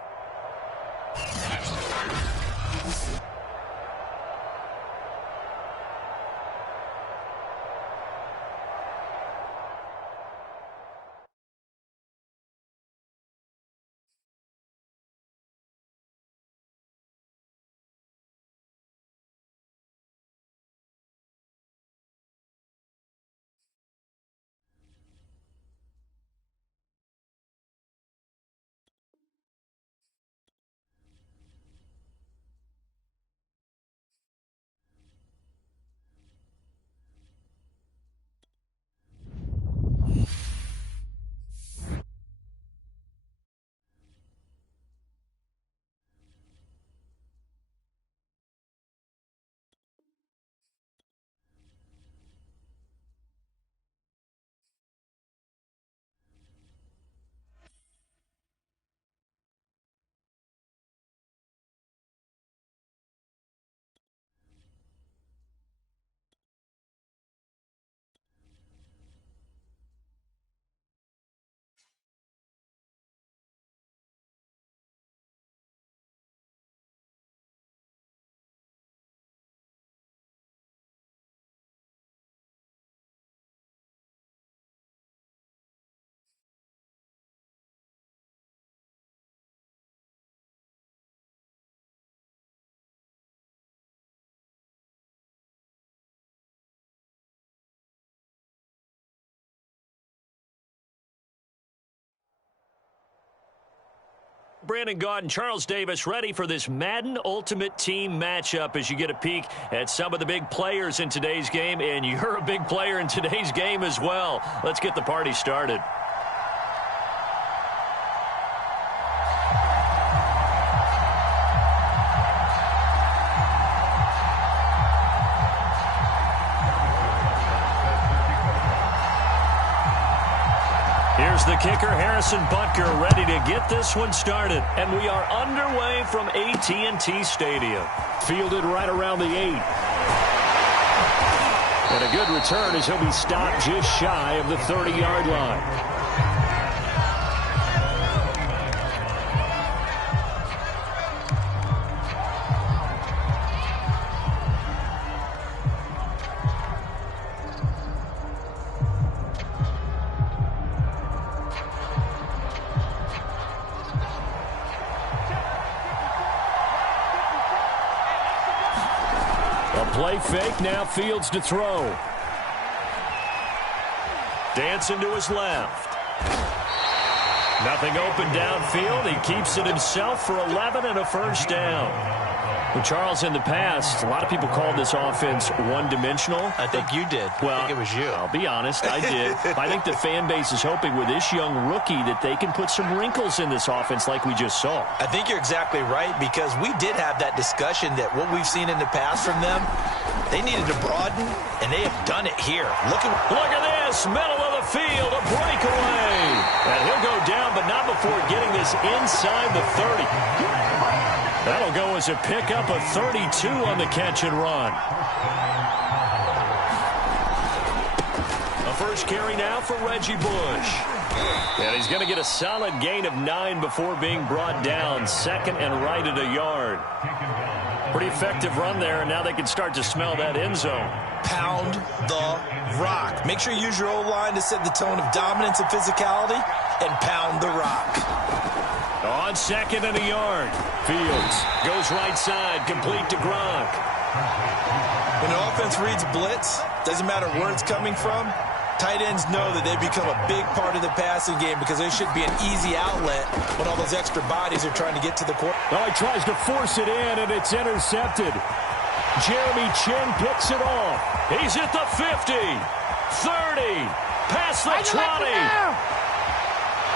Brandon Gaudin, Charles Davis, ready for this Madden Ultimate Team matchup as you get a peek at some of the big players in today's game, and you're a big player in today's game as well. Let's get the party started. Here's the kicker, Harrison Butker, ready to get this one started. And we are underway from AT&T Stadium. Fielded right around the 8. And a good return as he'll be stopped just shy of the 30-yard line. Play fake, now Fields to throw. Dancing to his left. Nothing open downfield. He keeps it himself for 11 and a first down. Well, Charles, in the past, a lot of people called this offense one-dimensional. I think you did. Well, I think it was you. I'll be honest, I did. I think the fan base is hoping with this young rookie that they can put some wrinkles in this offense like we just saw. I think you're exactly right, because we did have that discussion that what we've seen in the past from them, they needed to broaden, and they have done it here. Look at this, middle of the field, a breakaway. And he'll go down, but not before getting this inside the 30. That'll go as a pickup of 32 on the catch and run. A first carry now for Reggie Bush. And he's going to get a solid gain of 9 before being brought down. Second and right at a yard. Pretty effective run there, and now they can start to smell that end zone. Pound the rock. Make sure you use your O-line to set the tone of dominance and physicality, and pound the rock. On second and a yard. Fields goes right side, complete to Gronk. When the offense reads blitz, doesn't matter where it's coming from, tight ends know that they become a big part of the passing game because they should be an easy outlet when all those extra bodies are trying to get to the quarterback. Oh, he tries to force it in, and it's intercepted. Jeremy Chin picks it off. He's at the 50, 30, past the 20.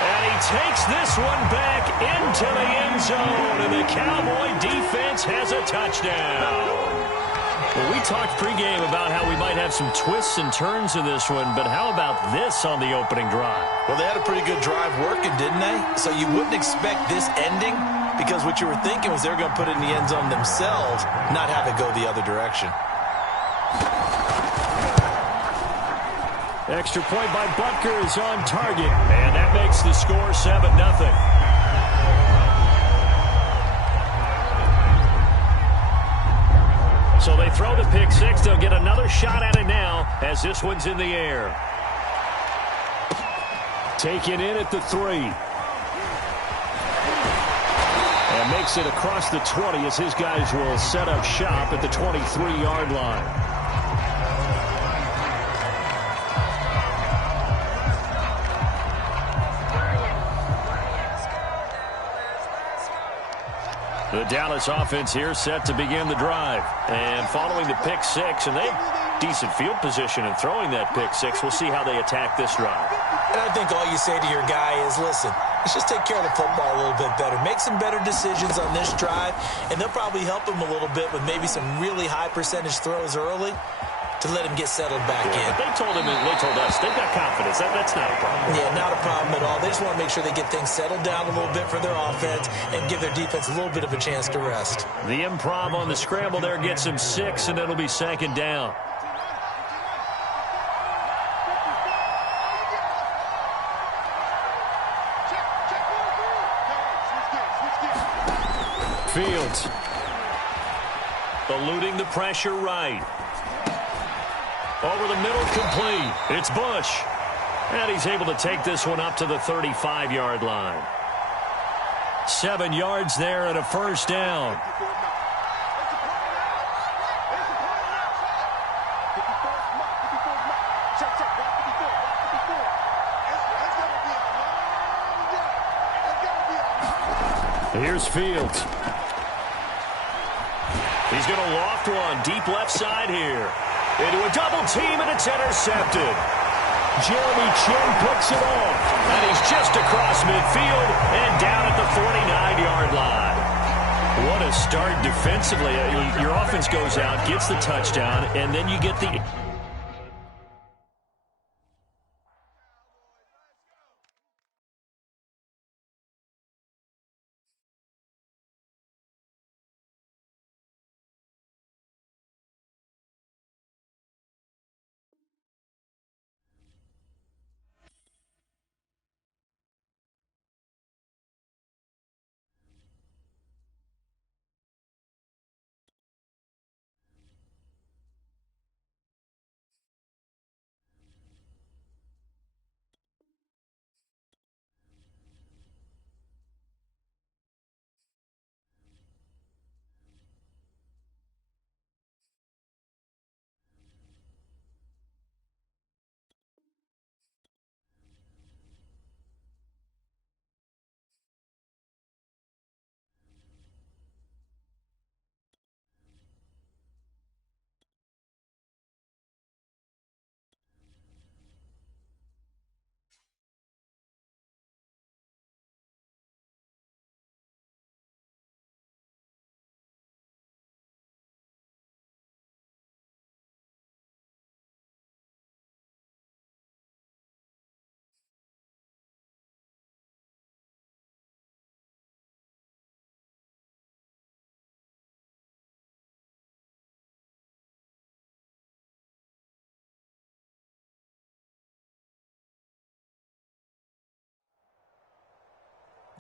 And he takes this one back into the end zone, and the Cowboy defense has a touchdown. Well, we talked pregame about how we might have some twists and turns in this one, but how about this on the opening drive? Well, they had a pretty good drive working, didn't they? So you wouldn't expect this ending, because what you were thinking was they were going to put it in the end zone themselves, not have it go the other direction. Extra point by Butker is on target, and that makes the score 7-0. So they throw the pick six. They'll get another shot at it now as this one's in the air. Taken in at the 3. And makes it across the 20 as his guys will set up shop at the 23-yard line. The Dallas offense here set to begin the drive. And following the pick six, and they have decent field position in throwing that pick six. We'll see how they attack this drive. And I think all you say to your guy is, listen, let's just take care of the football a little bit better. Make some better decisions on this drive, and they'll probably help him a little bit with maybe some really high percentage throws early to let him get settled back in. But they told him, and they told us, they've got confidence. That's not a problem. Yeah, not a problem at all. They just want to make sure they get things settled down a little bit for their offense and give their defense a little bit of a chance to rest. The improv on the scramble there gets him 6, and it'll be second down. Fields eluding the pressure right. Over the middle, complete. It's Bush. And he's able to take this one up to the 35-yard line. 7 yards there and a first down. Here's Fields. He's going to loft one deep left side here. Into a double team, and it's intercepted. Jeremy Chin picks it off, and he's just across midfield and down at the 49-yard line. What a start defensively. Your offense goes out, gets the touchdown, and then you get the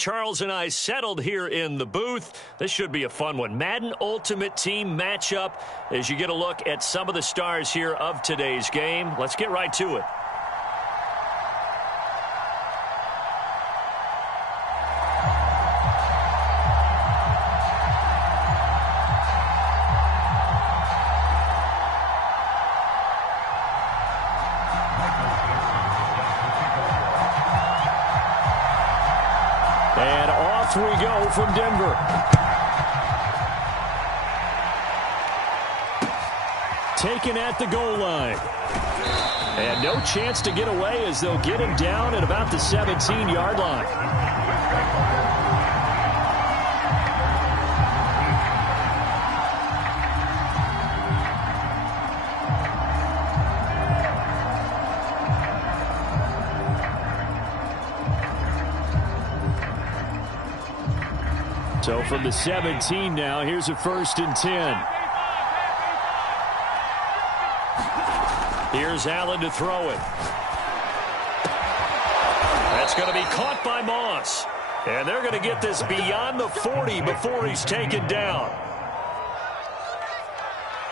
Charles and I settled here in the booth. This should be a fun one. Madden Ultimate Team matchup as you get a look at some of the stars here of today's game. Let's get right to it. And off we go from Denver. Taken at the goal line. And no chance to get away as they'll get him down at about the 17-yard line. So from the 17 now, here's a 1st and 10. Here's Allen to throw it. That's going to be caught by Moss. And they're going to get this beyond the 40 before he's taken down.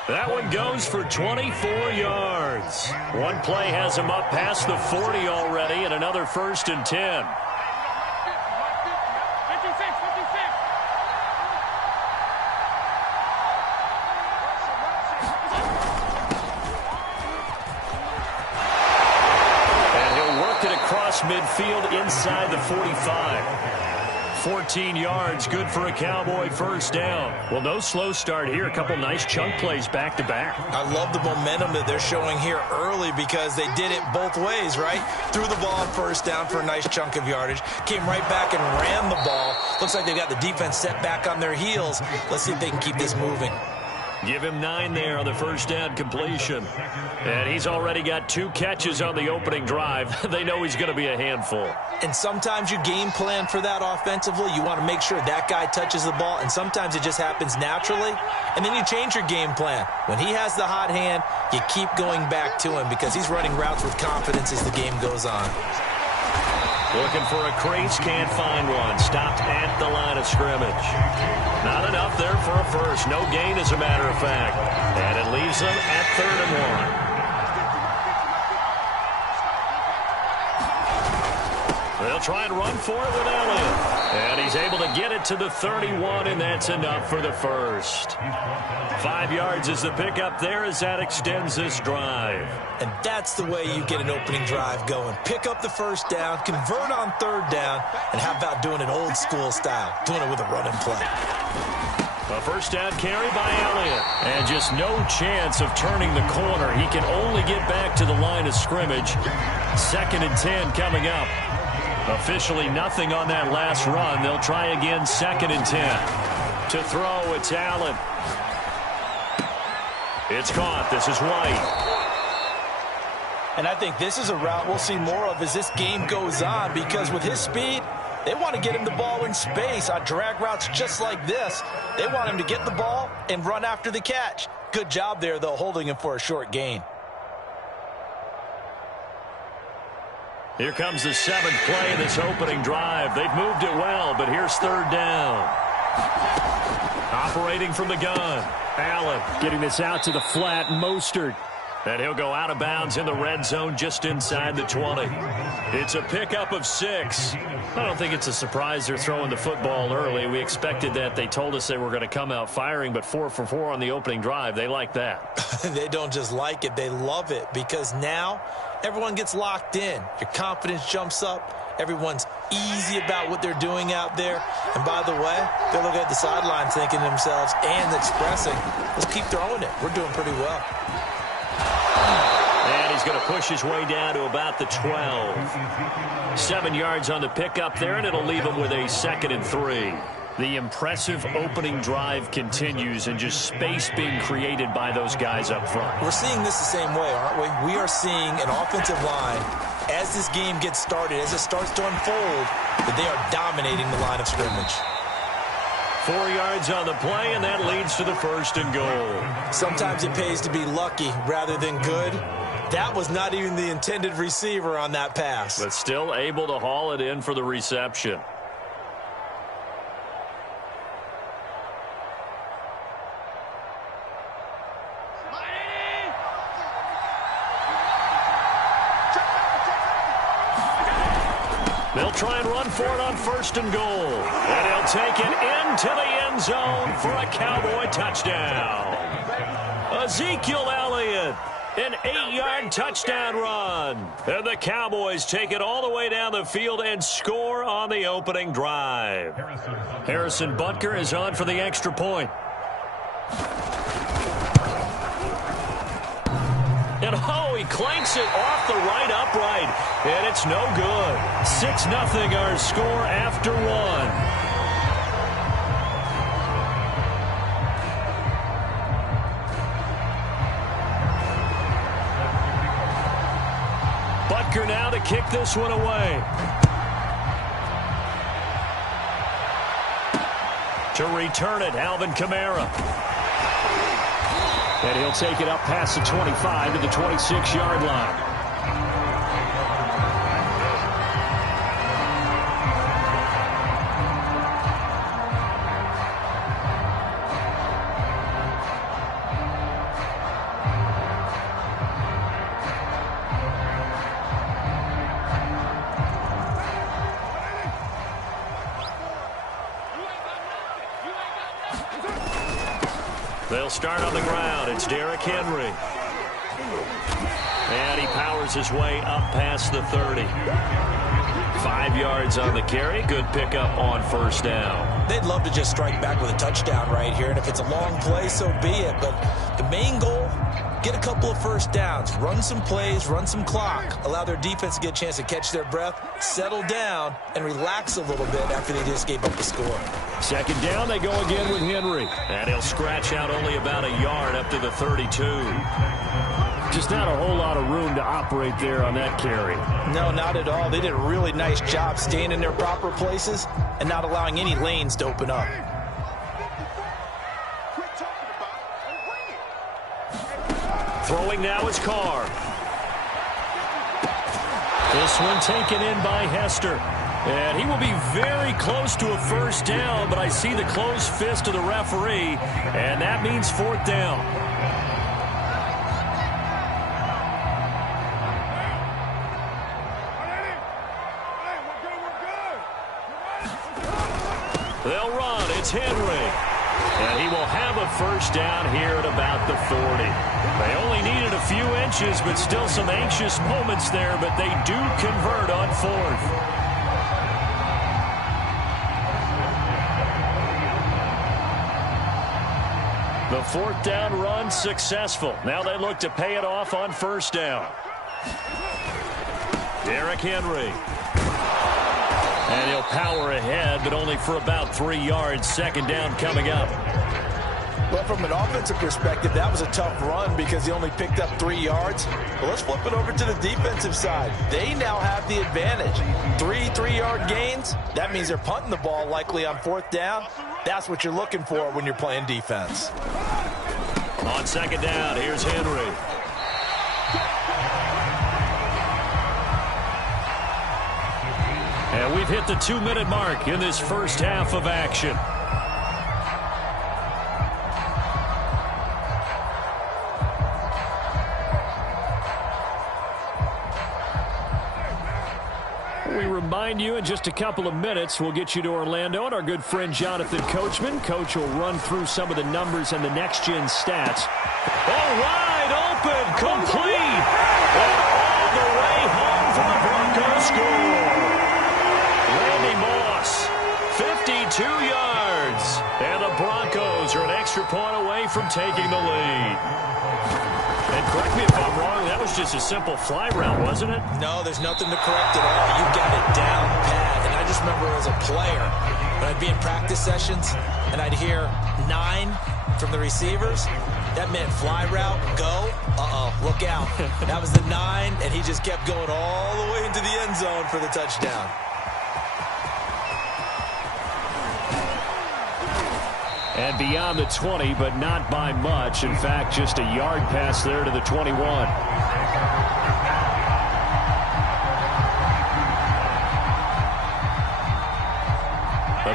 That one goes for 24 yards. One play has him up past the 40 already, and another 1st and 10. Midfield inside the 45. 14 yards, good for a Cowboy 1st down. Well, no slow start here. A couple nice chunk plays back to back. I love the momentum that they're showing here early because they did it both ways, right? Threw the ball on 1st down for a nice chunk of yardage. Came right back and ran the ball. Looks like they've got the defense set back on their heels. Let's see if they can keep this moving. Give him 9 there on the 1st down completion. And he's already got 2 catches on the opening drive. They know he's going to be a handful. And sometimes you game plan for that offensively. You want to make sure that guy touches the ball, and sometimes it just happens naturally. And then you change your game plan. When he has the hot hand, you keep going back to him because he's running routes with confidence as the game goes on. Looking for a crease, can't find one. Stopped at the line of scrimmage. Not enough there for a 1st. No gain, as a matter of fact. And it leaves them at 3rd and 1. They'll try and run for it with Elliott. And he's able to get it to the 31, and that's enough for the 1st. 5 yards is the pickup there as that extends this drive. And that's the way you get an opening drive going. Pick up the 1st down, convert on 3rd down, and how about doing it old school style, doing it with a running play. A 1st down carry by Elliott. And just no chance of turning the corner. He can only get back to the line of scrimmage. 2nd and 10 coming up. Officially nothing on that last run. They'll try again, 2nd and 10. To throw, it's Allen. It's caught. This is White. And I think this is a route we'll see more of as this game goes on because with his speed, they want to get him the ball in space on drag routes just like this. They want him to get the ball and run after the catch. Good job there, though, holding him for a short gain. Here comes the 7th play of this opening drive. They've moved it well, but here's 3rd down. Operating from the gun. Allen getting this out to the flat. Mostert. And he'll go out of bounds in the red zone just inside the 20. It's a pickup of 6. I don't think it's a surprise they're throwing the football early. We expected that. They told us they were going to come out firing, but 4 for 4 on the opening drive. They like that. They don't just like it. They love it because now everyone gets locked in. Your confidence jumps up. Everyone's easy about what they're doing out there. And by the way, they're looking at the sideline thinking to themselves and expressing, let's keep throwing it. We're doing pretty well. And he's going to push his way down to about the 12. 7 yards on the pickup there, and it'll leave him with a 2nd and 3. The impressive opening drive continues and just space being created by those guys up front. We're seeing this the same way, aren't we? We are seeing an offensive line, as this game gets started, as it starts to unfold, that they are dominating the line of scrimmage. 4 yards on the play, and that leads to the 1st and goal. Sometimes it pays to be lucky rather than good. That was not even the intended receiver on that pass. But still able to haul it in for the reception. They'll try and run for it on 1st and goal. And he'll take it into the end zone for a Cowboy touchdown. Ezekiel Elliott, an 8-yard touchdown run. And the Cowboys take it all the way down the field and score on the opening drive. Harrison Butker is on for the extra point. And he clanks it off the right upright. And it's no good. 6-0 our score after 1. Butker now to kick this one away. To return it, Alvin Kamara. And he'll take it up past the 25 to the 26-yard line. They'll start on the ground. It's Derrick Henry. And he powers his way up past the 30. 5 yards on the carry. Good pickup on 1st down. They'd love to just strike back with a touchdown right here. And if it's a long play, so be it. But the main goal, get a couple of 1st downs. Run some plays, run some clock. Allow their defense to get a chance to catch their breath, settle down, and relax a little bit after they just gave up the score. 2nd down, they go again with Henry. And he'll scratch out only about a yard up to the 32. Just not a whole lot of room to operate there on that carry. No, not at all. They did a really nice job staying in their proper places and not allowing any lanes to open up. Throwing now is Carr. This one taken in by Hester. And he will be very close to a 1st down, but I see the closed fist of the referee, and that means 4th down. They'll run. It's Henry. And he will have a 1st down here at about the 40. They only needed a few inches, but still some anxious moments there, but they do convert on 4th. The 4th down run successful. Now they look to pay it off on 1st down. Derrick Henry. And he'll power ahead, but only for about 3 yards. 2nd down coming up. Well, from an offensive perspective, that was a tough run because he only picked up 3 yards. But let's flip it over to the defensive side. They now have the advantage. 3 3-yard gains. That means they're punting the ball likely on 4th down. That's what you're looking for when you're playing defense. On 2nd down, here's Henry. And we've hit the 2-minute mark in this 1st half of action. We remind you in just a couple of minutes we'll get you to Orlando and our good friend Jonathan Coachman. Coach will run through some of the numbers and the next-gen stats. All wide open, complete, and all the way home for the Broncos score. Randy Moss, 52 yards, and the Broncos are an extra point away from taking the lead. And correct me if I'm wrong, that was just a simple fly route, wasn't it? No, there's nothing to correct at all. You got it down pat. And I just remember as a player, when I'd be in practice sessions and I'd hear 9 from the receivers, that meant fly route, go, look out. That was the 9, and he just kept going all the way into the end zone for the touchdown. And beyond the 20, but not by much. In fact, just a yard pass there to the 21.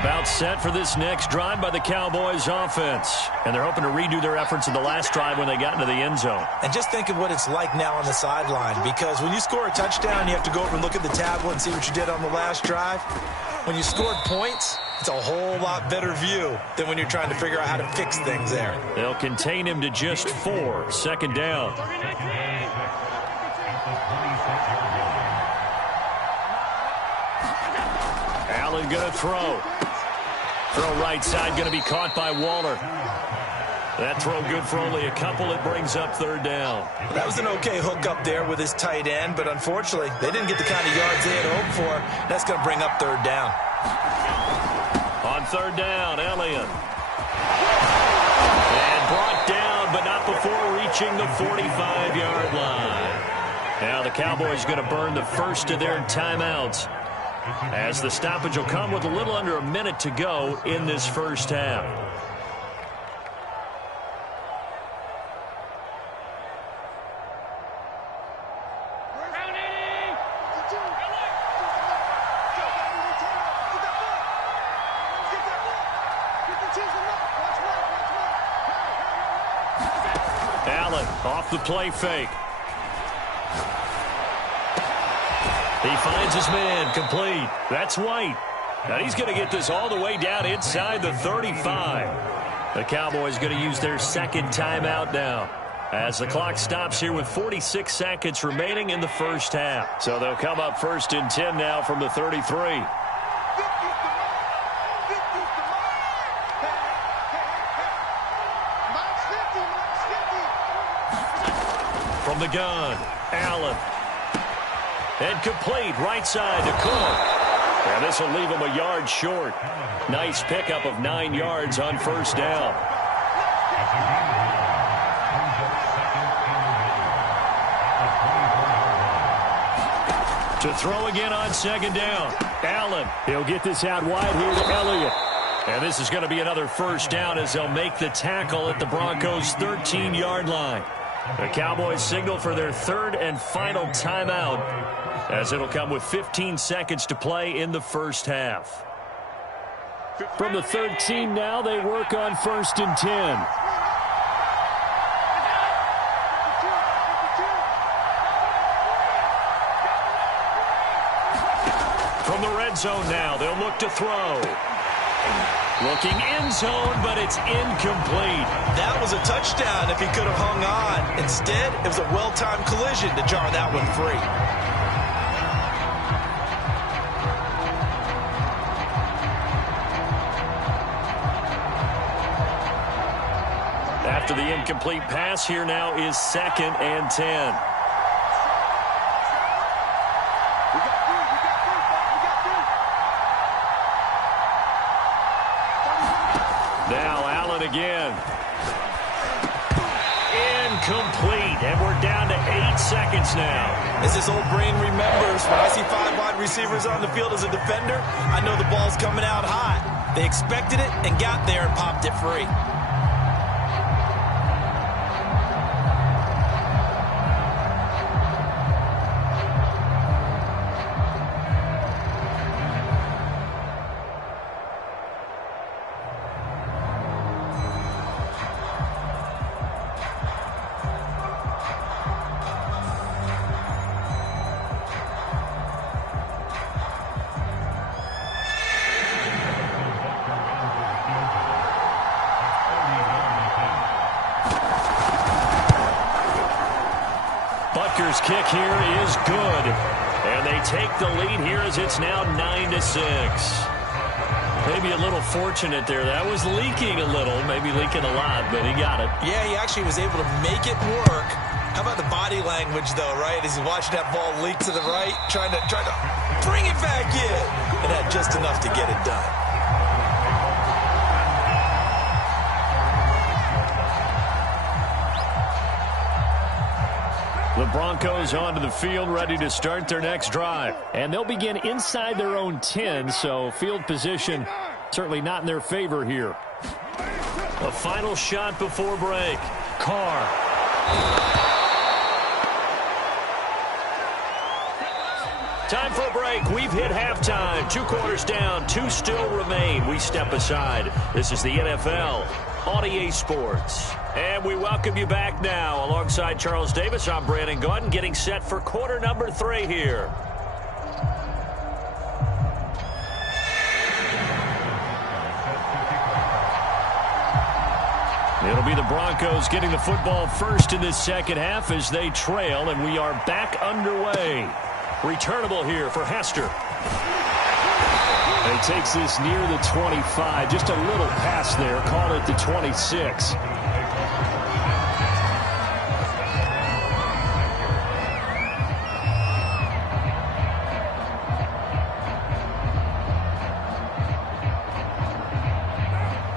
About set for this next drive by the Cowboys offense. And they're hoping to redo their efforts in the last drive when they got into the end zone. And just think of what it's like now on the sideline, because when you score a touchdown, you have to go over and look at the tablet and see what you did on the last drive. When you scored points, it's a whole lot better view than when you're trying to figure out how to fix things there. They'll contain him to just 4. Second down. Allen going to throw. Throw right side going to be caught by Waller. That throw good for only a couple. It brings up third down. That was an okay hook up there with his tight end, but unfortunately, they didn't get the kind of yards they had hoped for. That's going to bring up third down. On third down, Elliott. And brought down, but not before reaching the 45-yard line. Now the Cowboys going to burn the first of their timeouts, as the stoppage will come with a little under a minute to go in this first half. Allen off the play fake. He finds his man, complete. That's White. Now he's going to get this all the way down inside the 35. The Cowboys going to use their second timeout now, as the clock stops here with 46 seconds remaining in the first half. So they'll come up first and 10 now from the 33. From the gun, Allen. And complete, right side to Cook. And this will leave him a yard short. Nice pickup of 9 yards on first down. To throw again on second down. Allen, he'll get this out wide here to Elliott. And this is going to be another first down as they'll make the tackle at the Broncos' 13-yard line. The Cowboys signal for their third and final timeout, as it'll come with 15 seconds to play in the first half. From the 13 now, they work on first and 10. From the red zone now, they'll look to throw. Looking end zone, but it's incomplete. That was a touchdown if he could have hung on. Instead, it was a well-timed collision to jar that one free. After the incomplete pass, here now is second and 10. Now Allen again. Incomplete, and we're down to 8 seconds now. As this old brain remembers, when I see 5 wide receivers on the field as a defender, I know the ball's coming out hot. They expected it and got there and popped it free. Butker's kick here is good. And they take the lead here as it's now 9-6. Maybe a little fortunate there. That was leaking a little, maybe leaking a lot, but he got it. Yeah, he actually was able to make it work. How about the body language, though, right? As he's watching that ball leak to the right, trying to bring it back in. And had just enough to get it done. The Broncos onto the field, ready to start their next drive. And they'll begin inside their own 10, so field position certainly not in their favor here. A final shot before break. Carr. Time for a break. We've hit halftime. 2 quarters down. 2 still remain. We step aside. This is the NFL on EA Sports. And we welcome you back now. Alongside Charles Davis, I'm Brandon Gaudin, getting set for quarter number 3 here. It'll be the Broncos getting the football first in this second half as they trail, and we are back underway. Returnable here for Hester. And he takes this near the 25. Just a little pass there. Call it the 26.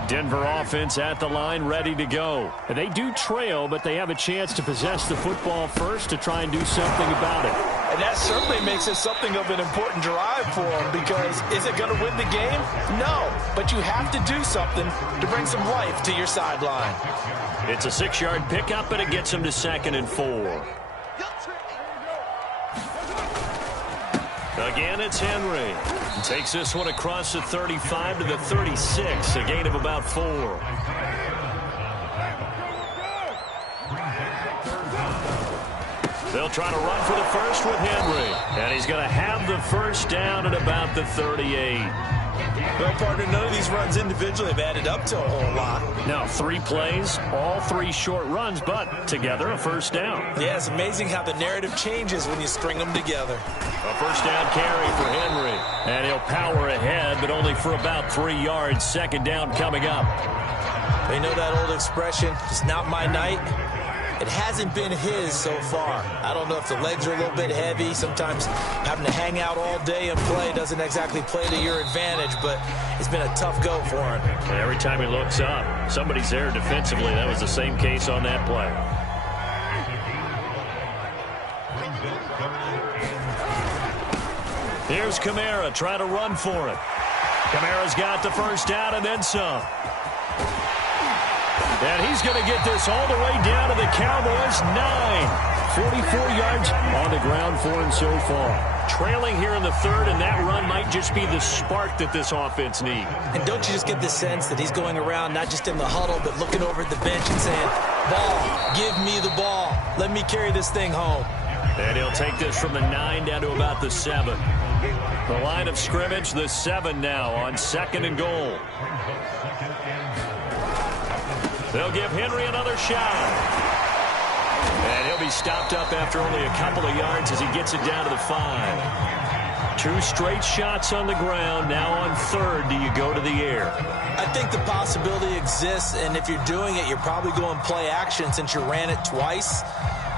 Denver offense at the line, ready to go. And they do trail, but they have a chance to possess the football first to try and do something about it. And that certainly makes it something of an important drive for them, because is it going to win the game? No, but you have to do something to bring some life to your sideline. It's a 6-yard pickup, and it gets them to 2nd and 4. Again, it's Henry. Takes this one across the 35 to the 36, a gain of about 4. They'll try to run for the first with Henry. And he's going to have the first down at about the 38. Well, partner, none of these runs individually have added up to a whole lot. Now, 3 plays, all 3 short runs, but together a first down. Yeah, it's amazing how the narrative changes when you string them together. A first down carry for Henry. And he'll power ahead, but only for about 3 yards. 2nd down coming up. They know that old expression, it's not my night. It hasn't been his so far. I don't know if the legs are a little bit heavy. Sometimes having to hang out all day and play doesn't exactly play to your advantage, but it's been a tough go for him. And every time he looks up, somebody's there defensively. That was the same case on that play. Here's Kamara trying to run for it. Kamara's got the first down and then some. And he's going to get this all the way down to the Cowboys' 9. 44 yards on the ground for him so far. Trailing here in the 3rd, and that run might just be the spark that this offense needs. And don't you just get the sense that he's going around not just in the huddle, but looking over at the bench and saying, ball, give me the ball. Let me carry this thing home. And he'll take this from the 9 down to about the 7. The line of scrimmage, the 7 now on 2nd and goal. They'll give Henry another shot. And he'll be stopped up after only a couple of yards as he gets it down to the 5. 2 straight shots on the ground. Now on 3rd, do you go to the air? I think the possibility exists, and if you're doing it, you're probably going play action since you ran it twice.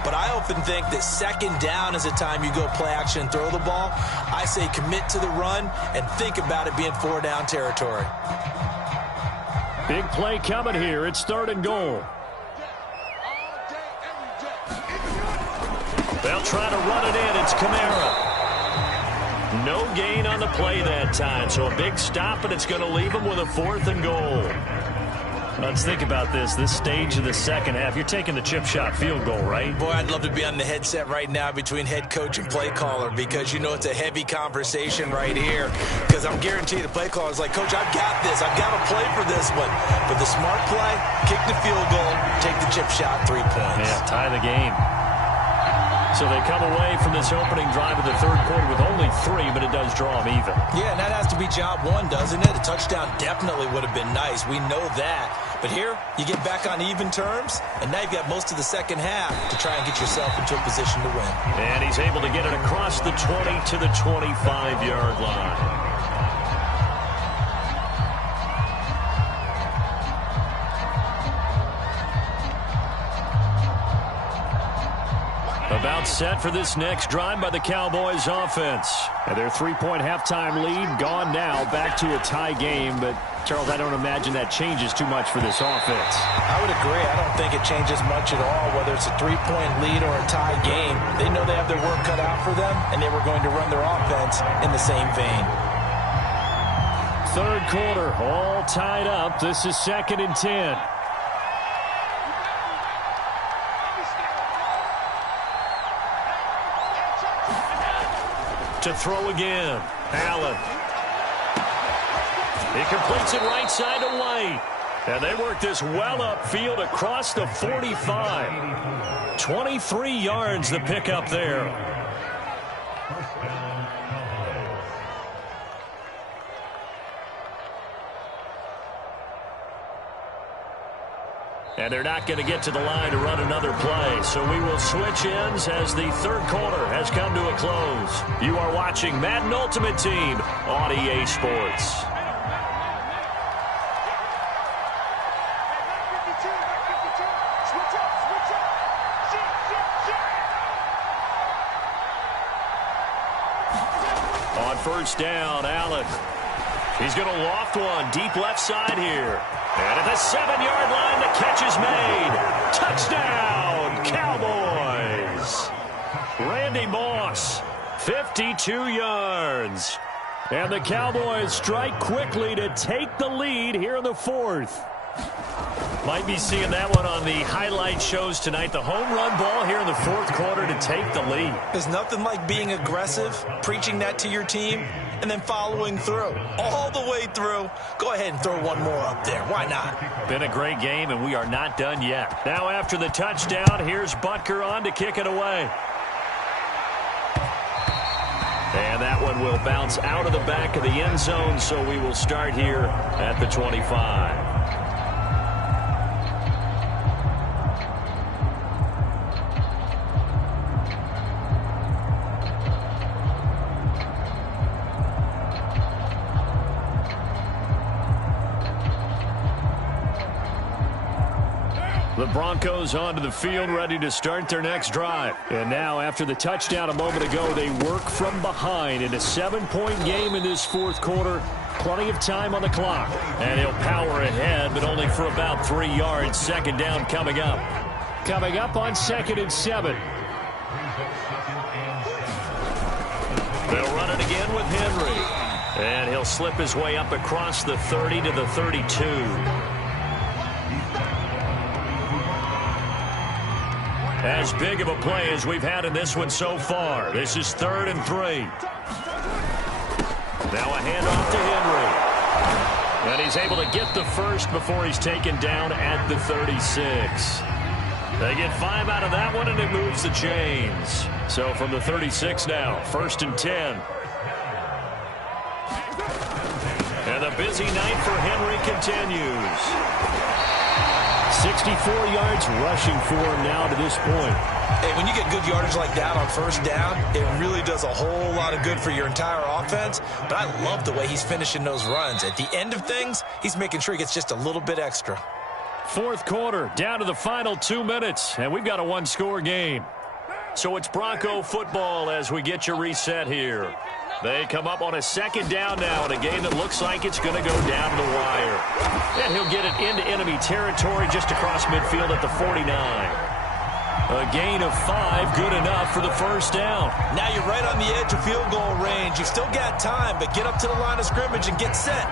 But I often think that 2nd down is a time you go play action and throw the ball. I say commit to the run and think about it being 4-down territory. Big play coming here. It's 3rd and goal. They'll try to run it in. It's Kamara. No gain on the play that time. So a big stop, and it's going to leave him with a 4th and goal. Let's think about this stage of the second half. You're taking the chip shot field goal, right? Boy, I'd love to be on the headset right now between head coach and play caller, because you know it's a heavy conversation right here. Because I'm guaranteed the play caller is like, Coach, I've got this. I've got to play for this one. But the smart play, kick the field goal, take the chip shot, 3 points. Yeah, tie the game. So they come away from this opening drive of the 3rd quarter with only 3, but it does draw them even. Yeah, and that has to be job 1, doesn't it? A touchdown definitely would have been nice. We know that. But here, you get back on even terms, and now you've got most of the second half to try and get yourself into a position to win. And he's able to get it across the 20 to the 25-yard line. About set for this next drive by the Cowboys offense. And their 3-point halftime lead gone now, back to a tie game. But, Charles, I don't imagine that changes too much for this offense. I would agree. I don't think it changes much at all, whether it's a 3-point lead or a tie game. They know they have their work cut out for them, and they were going to run their offense in the same vein. 3rd quarter, all tied up. This is 2nd and 10. To throw again. Allen. He completes it right side to White. And they work this well upfield across the 45. 23 yards the pickup there. And they're not going to get to the line to run another play. So we will switch ends as the third quarter has come to a close. You are watching Madden Ultimate Team on EA Sports. On first down, Allen. He's going to loft one deep left side here. And at the 7-yard line, the catch is made. Touchdown, Cowboys. Randy Moss, 52 yards. And the Cowboys strike quickly to take the lead here in the fourth. Might be seeing that one on the highlight shows tonight. The home run ball here in the fourth quarter to take the lead. There's nothing like being aggressive, preaching that to your team, and then following through. All the way through. Go ahead and throw one more up there. Why not? Been a great game, and we are not done yet. Now after the touchdown, here's Butker on to kick it away. And that one will bounce out of the back of the end zone, so we will start here at the 25. The Broncos onto the field, ready to start their next drive. And now, after the touchdown a moment ago, they work from behind in a 7-point game in this fourth quarter. Plenty of time on the clock. And he'll power ahead, but only for about 3 yards. Second down coming up. Coming up on 2nd and 7. They'll run it again with Henry. And he'll slip his way up across the 30 to the 32. As big of a play as we've had in this one so far. This is 3rd and 3. Now a handoff to Henry. And he's able to get the first before he's taken down at the 36. They get 5 out of that one, and it moves the chains. So from the 36 now, 1st and 10. And the busy night for Henry continues. 64 yards rushing for him now to this point. Hey, when you get good yardage like that on first down, it really does a whole lot of good for your entire offense. But I love the way he's finishing those runs. At the end of things, he's making sure he gets just a little bit extra. Fourth quarter, down to the final 2 minutes, and we've got a one-score game. So it's Bronco football as we get you reset here. They come up on a 2nd down now in a game that looks like it's going to go down to the wire. And he'll get it into enemy territory just across midfield at the 49. A gain of 5, good enough for the first down. Now you're right on the edge of field goal range. You've still got time, but get up to the line of scrimmage and get set.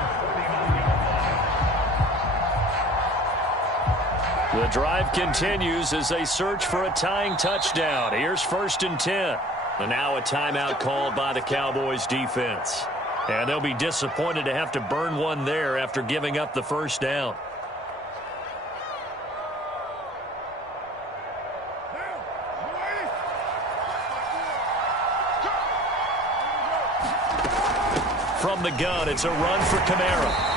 The drive continues as they search for a tying touchdown. Here's 1st and 10. And now a timeout called by the Cowboys defense. And they'll be disappointed to have to burn one there after giving up the first down. From the gun, it's a run for Kamara.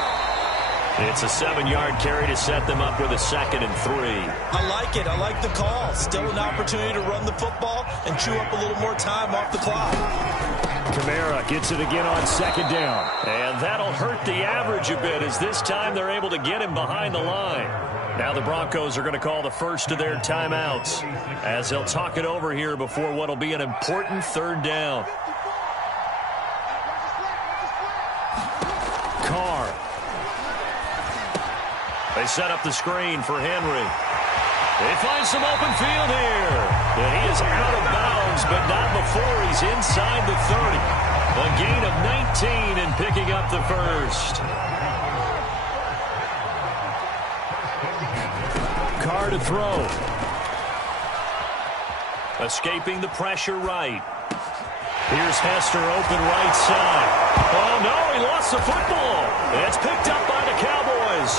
It's a 7-yard carry to set them up with a 2nd and 3. I like it. I like the call. Still an opportunity to run the football and chew up a little more time off the clock. Kamara gets it again on 2nd down. And that'll hurt the average a bit as this time they're able to get him behind the line. Now the Broncos are going to call the first of their timeouts as they'll talk it over here before what'll be an important 3rd down. Carr. They set up the screen for Henry. They find some open field here. And he is out of bounds, but not before he's inside the 30. A gain of 19 and picking up the first. Carr to throw. Escaping the pressure right. Here's Hester open right side. Oh, no, he lost the football. It's picked up by the Cowboys.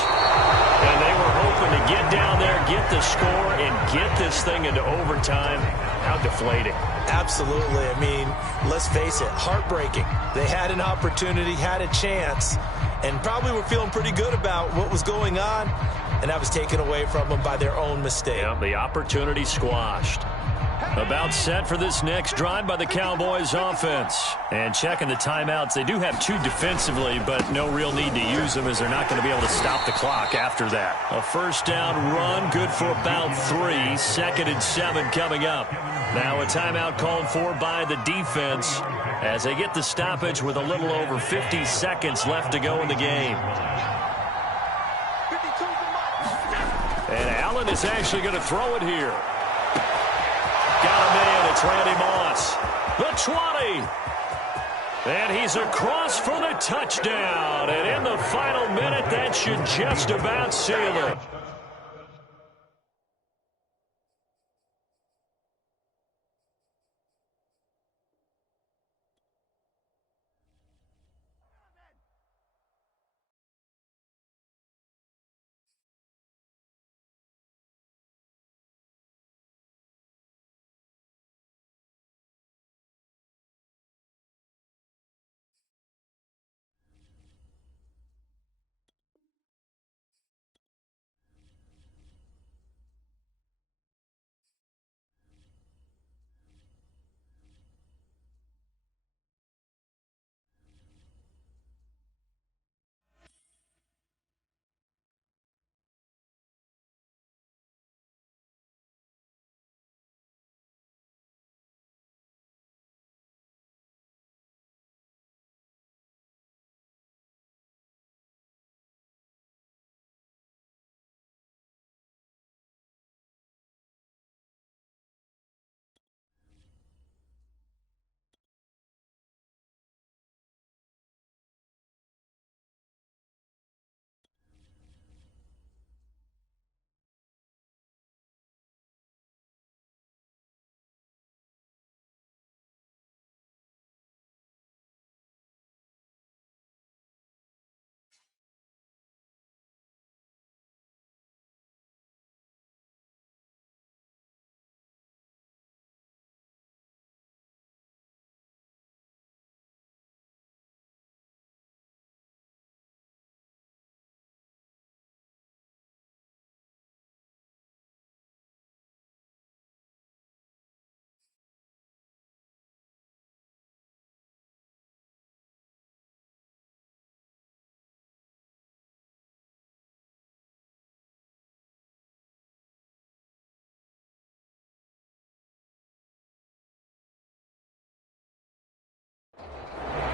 And they were hoping to get down there, get the score, and get this thing into overtime. How deflating. Absolutely. I mean, let's face it, heartbreaking. They had an opportunity, had a chance, and probably were feeling pretty good about what was going on, and that was taken away from them by their own mistake. Yeah, the opportunity squashed. About set for this next drive by the Cowboys offense. And checking the timeouts, they do have 2 defensively, but no real need to use them as they're not going to be able to stop the clock after that. A first down run, good for about 3. 2nd and 7 coming up. Now a timeout called for by the defense as they get the stoppage with a little over 50 seconds left to go in the game. And Allen is actually going to throw it here. Got him in. It's Randy Moss. The 20. And he's across for the touchdown. And in the final minute, that should just about seal it.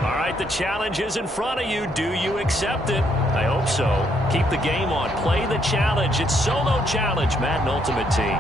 All right, the challenge is in front of you. Do you accept it? I hope so. Keep the game on. Play the challenge. It's Solo Challenge, Madden Ultimate Team.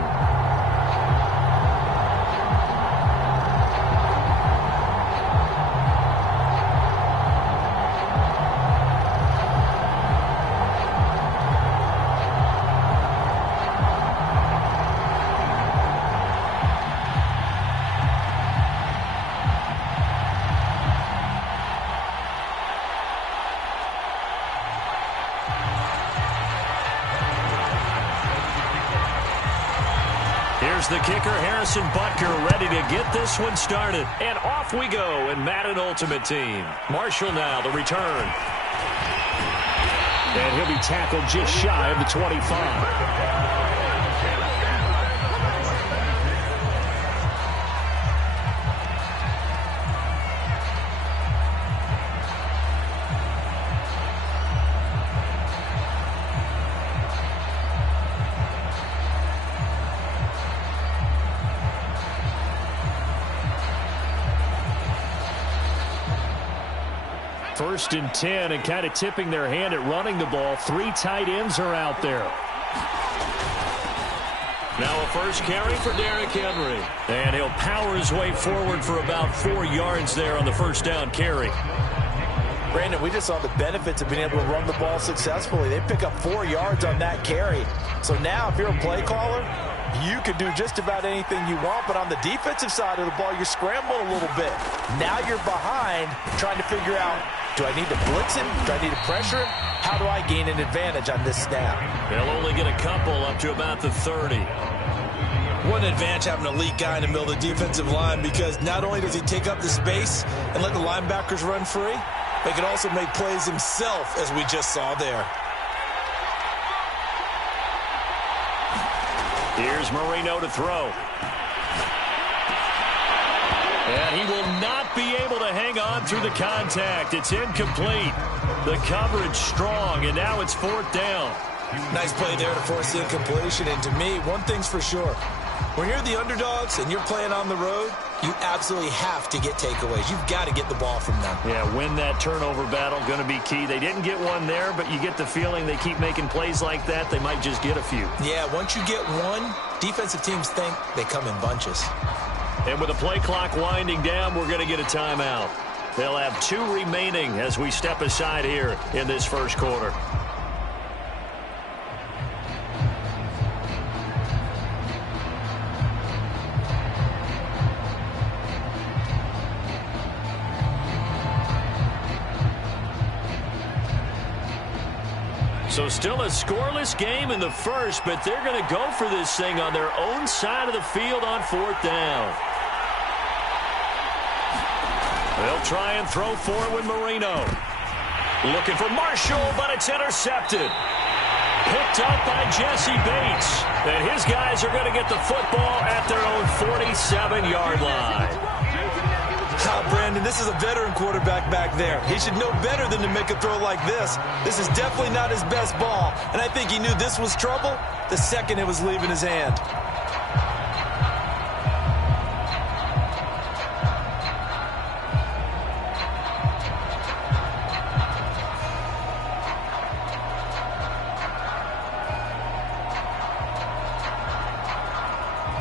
Here's the kicker, Harrison Butker, ready to get this one started. And off we go in Madden Ultimate Team. Marshall now, the return. And he'll be tackled just shy of the 25. First and 10, and kind of tipping their hand at running the ball. 3 tight ends are out there. Now a first carry for Derrick Henry. And he'll power his way forward for about 4 yards there on the first down carry. Brandon, we just saw the benefits of being able to run the ball successfully. They pick up 4 yards on that carry. So now if you're a play caller, You can do just about anything you want, but on the defensive side of the ball, you're scrambling a little bit. Now you're behind, trying to figure out, do I need to blitz him? Do I need to pressure him? How do I gain an advantage on this snap? They'll only get a couple up to about the 30. What an advantage having an elite guy in the middle of the defensive line, because not only does he take up the space and let the linebackers run free, but he can also make plays himself, as we just saw there. Here's Marino to throw. And he will not be able to hang on through the contact. It's incomplete. The coverage strong, and now it's 4th down. Nice play there to force the incompletion. And to me, one thing's for sure. When you're the underdogs and you're playing on the road, you absolutely have to get takeaways. You've got to get the ball from them. Yeah, win that turnover battle, going to be key. They didn't get one there, but you get the feeling they keep making plays like that, they might just get a few. Yeah, once you get one, defensive teams think they come in bunches. And with the play clock winding down, we're going to get a timeout. They'll have 2 remaining as we step aside here in this first quarter. So still a scoreless game in the first, but they're going to go for this thing on their own side of the field on 4th down. They'll try and throw for it with Marino. Looking for Marshall, but it's intercepted. Picked up by Jesse Bates. And his guys are going to get the football at their own 47-yard line. Brandon, this is a veteran quarterback back there. He should know better than to make a throw like this. This is definitely not his best ball, and I think he knew this was trouble the second it was leaving his hand.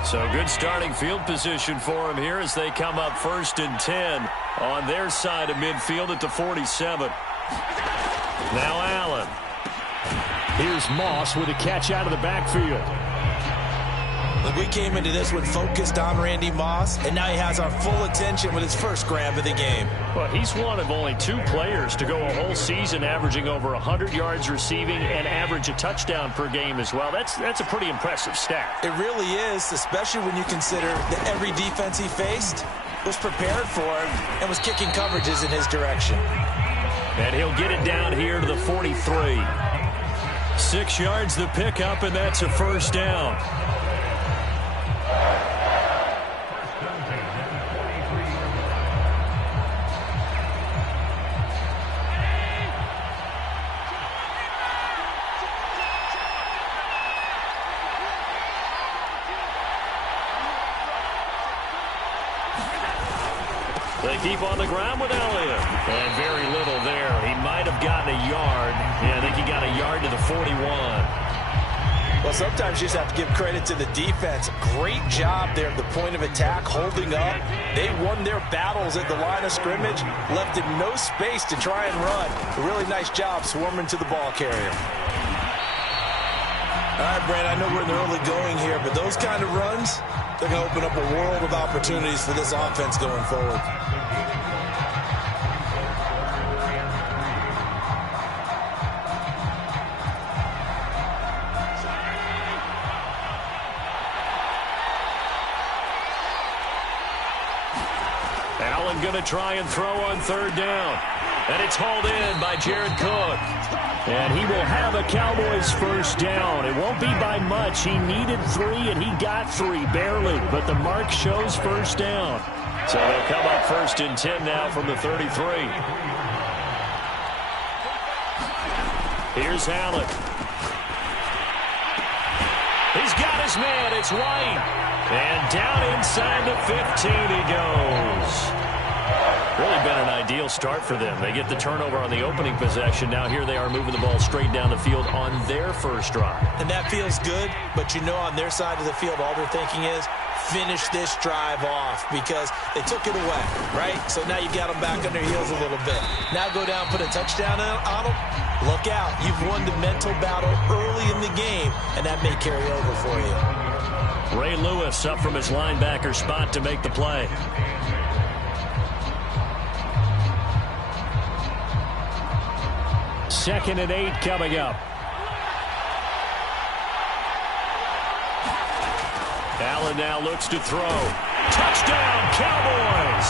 So good starting field position for him here as they come up 1st and 10 on their side of midfield at the 47. Now Allen. Here's Moss with a catch out of the backfield. Look, we came into this one focused on Randy Moss, and now he has our full attention with his first grab of the game. Well, he's one of only 2 players to go a whole season averaging over 100 yards receiving and average a touchdown per game as well. That's a pretty impressive stat. It really is, especially when you consider that every defense he faced was prepared for him and was kicking coverages in his direction. And he'll get it down here to the 43. 6 yards the pickup, and that's a 1st down. They keep on the ground with Elliott. And very little there. He might have gotten a yard. Yeah, I think he got a yard to the 41. Well, sometimes you just have to give credit to the defense. Great job there at the point of attack, holding up. They won their battles at the line of scrimmage, left him no space to try and run. A really nice job swarming to the ball carrier. All right, Brad, I know we're in the early going here, but those kind of runs, they're going to open up a world of opportunities for this offense going forward. Allen going to try and throw on 3rd down. And it's hauled in by Jared Cook. And he will have a Cowboys 1st down. It won't be by much. He needed 3, and he got 3, barely. But the mark shows 1st down. So they'll come up 1st and 10 now from the 33. Here's Allen. He's got his man. It's White. And down inside the 15 he goes. Really been an ideal start for them. They get the turnover on the opening possession. Now here they are moving the ball straight down the field on their first drive. And that feels good, but you know on their side of the field all they're thinking is finish this drive off because they took it away, right? So now you got them back on their heels a little bit. Now go down, put a touchdown on them. Look out. You've won the mental battle early in the game, and that may carry over for you. Ray Lewis up from his linebacker spot to make the play. Second and 8 coming up. Allen now looks to throw. Touchdown, Cowboys!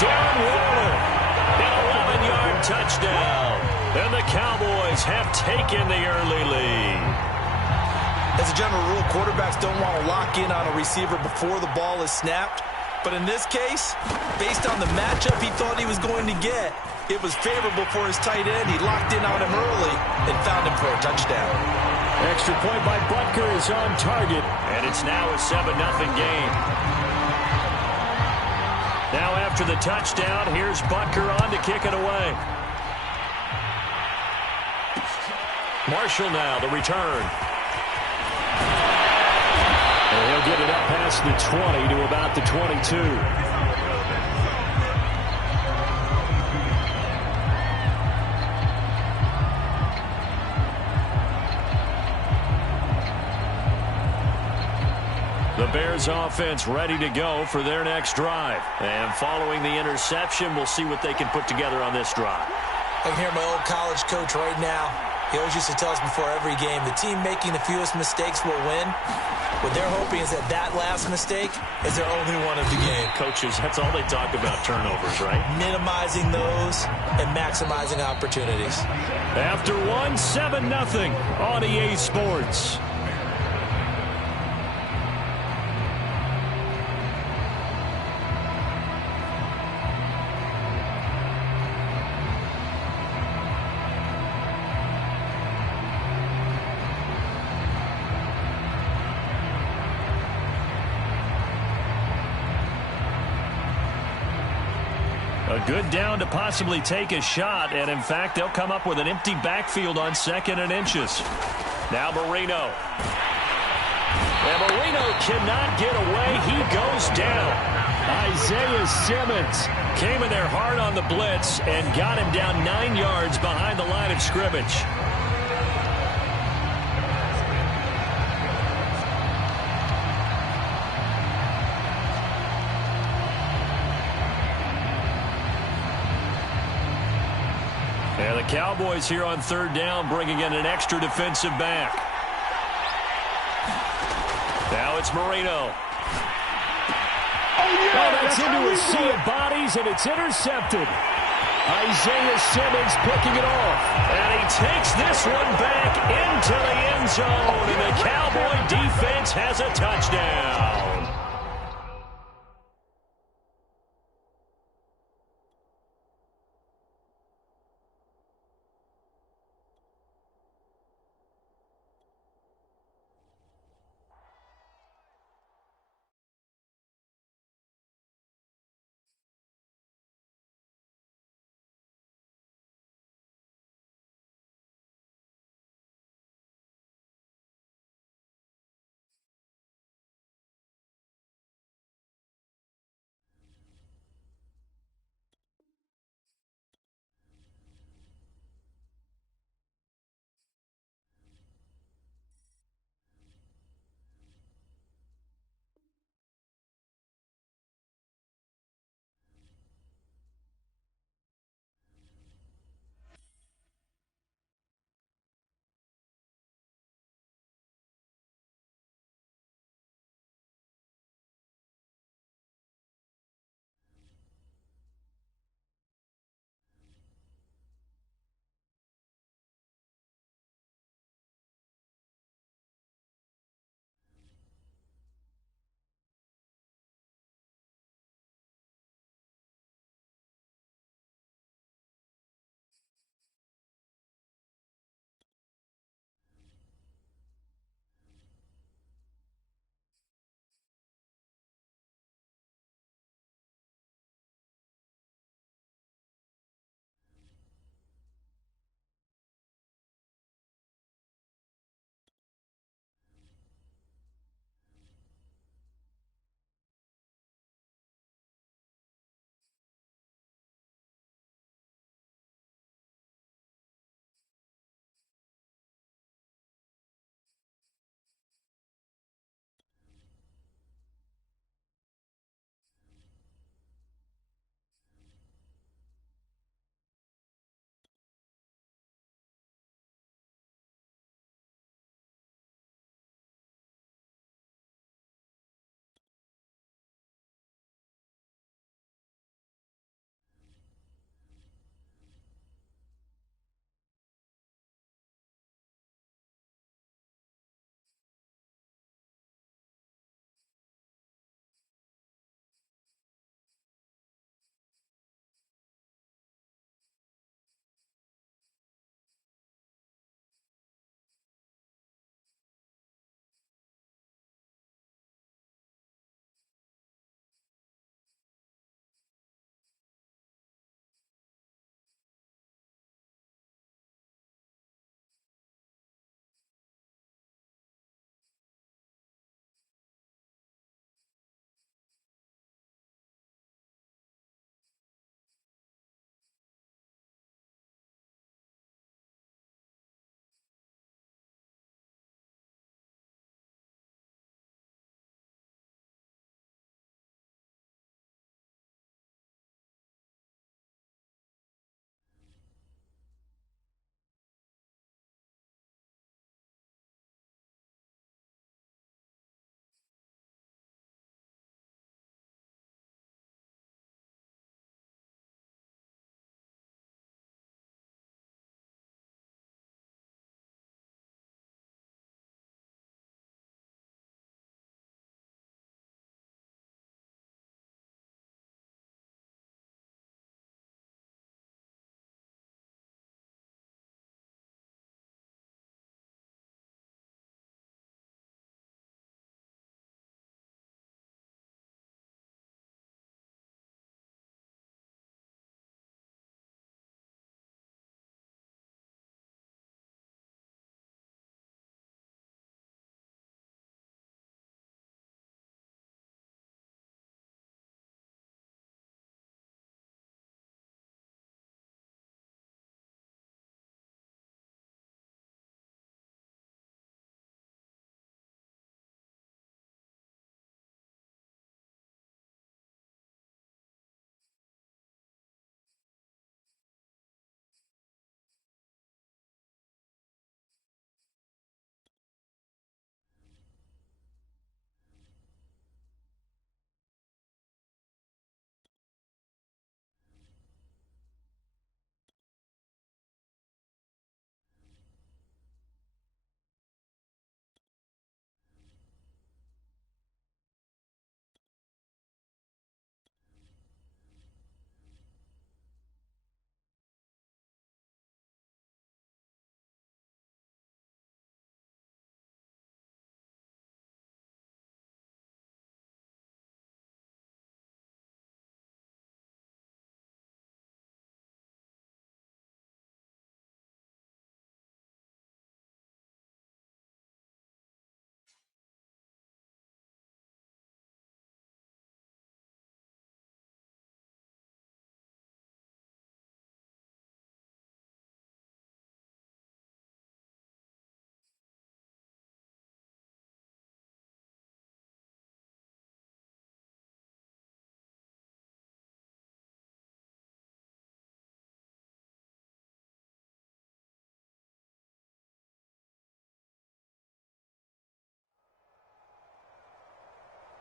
Darren Waller, an 11-yard touchdown. And the Cowboys have taken the early lead. As a general rule, quarterbacks don't want to lock in on a receiver before the ball is snapped. But in this case, based on the matchup he thought he was going to get, it was favorable for his tight end. He locked in on him early and found him for a touchdown. Extra point by Butker is on target. And it's now a 7-0 game. Now after the touchdown, here's Butker on to kick it away. Marshall now, the return. And he'll get it up past the 20 to about the 22. The Bears offense ready to go for their next drive. And following the interception, we'll see what they can put together on this drive. I can hear my old college coach right now. He always used to tell us before every game, the team making the fewest mistakes will win. What they're hoping is that that last mistake is their only one of the game. Coaches, that's all they talk about, turnovers, right? Minimizing those and maximizing opportunities. After one, 7-0 on EA Sports. A good down to possibly take a shot, and in fact, they'll come up with an empty backfield on 2nd and inches. Now Marino. And Marino cannot get away. He goes down. Isaiah Simmons came in there hard on the blitz and got him down 9 yards behind the line of scrimmage. And the Cowboys here on 3rd down, bringing in an extra defensive back. Now it's Marino. Oh, that's into a sea of bodies, and it's intercepted. Isaiah Simmons picking it off. And he takes this one back into the end zone, and the Cowboy defense has a touchdown.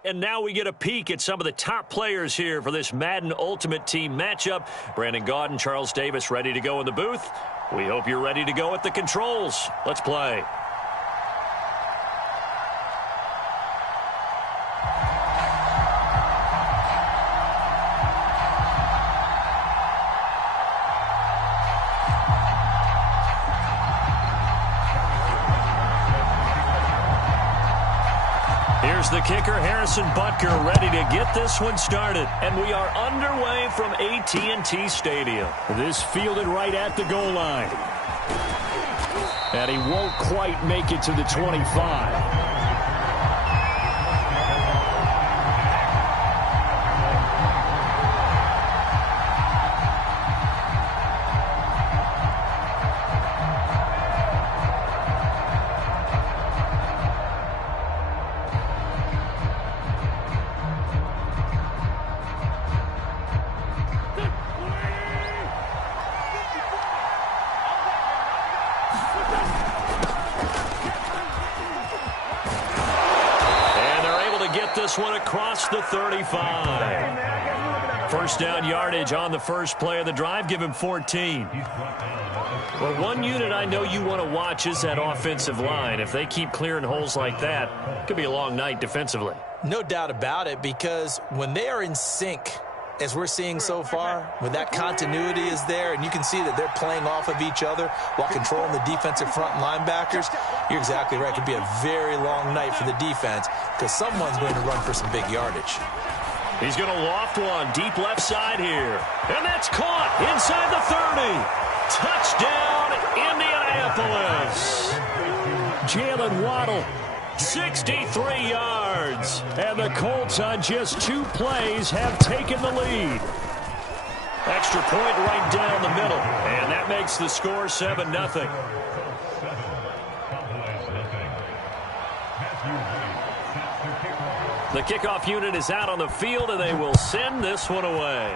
And now we get a peek at some of the top players here for this Madden Ultimate Team matchup. Brandon Gaud and Charles Davis ready to go in the booth. We hope you're ready to go at the controls. Let's play. Here's the kicker, Harrison Butker, ready to get this one started. And we are underway from AT&T Stadium. This fielded right at the goal line. And he won't quite make it to the 25. This one across the 35. First down yardage on the first play of the drive. Give him 14. Well, one unit I know you want to watch is that offensive line. If they keep clearing holes like that, it could be a long night defensively. No doubt about it, because when they are in sync, as we're seeing so far, when that continuity is there and you can see that they're playing off of each other while controlling the defensive front linebackers, you're exactly right. It could be a very long night for the defense because someone's going to run for some big yardage. He's going to loft one deep left side here. And that's caught inside the 30. Touchdown, Indianapolis. Jalen Waddle, 63 yards. And the Colts on just 2 plays have taken the lead. Extra point right down the middle. And that makes the score 7-0. The kickoff unit is out on the field, and they will send this one away.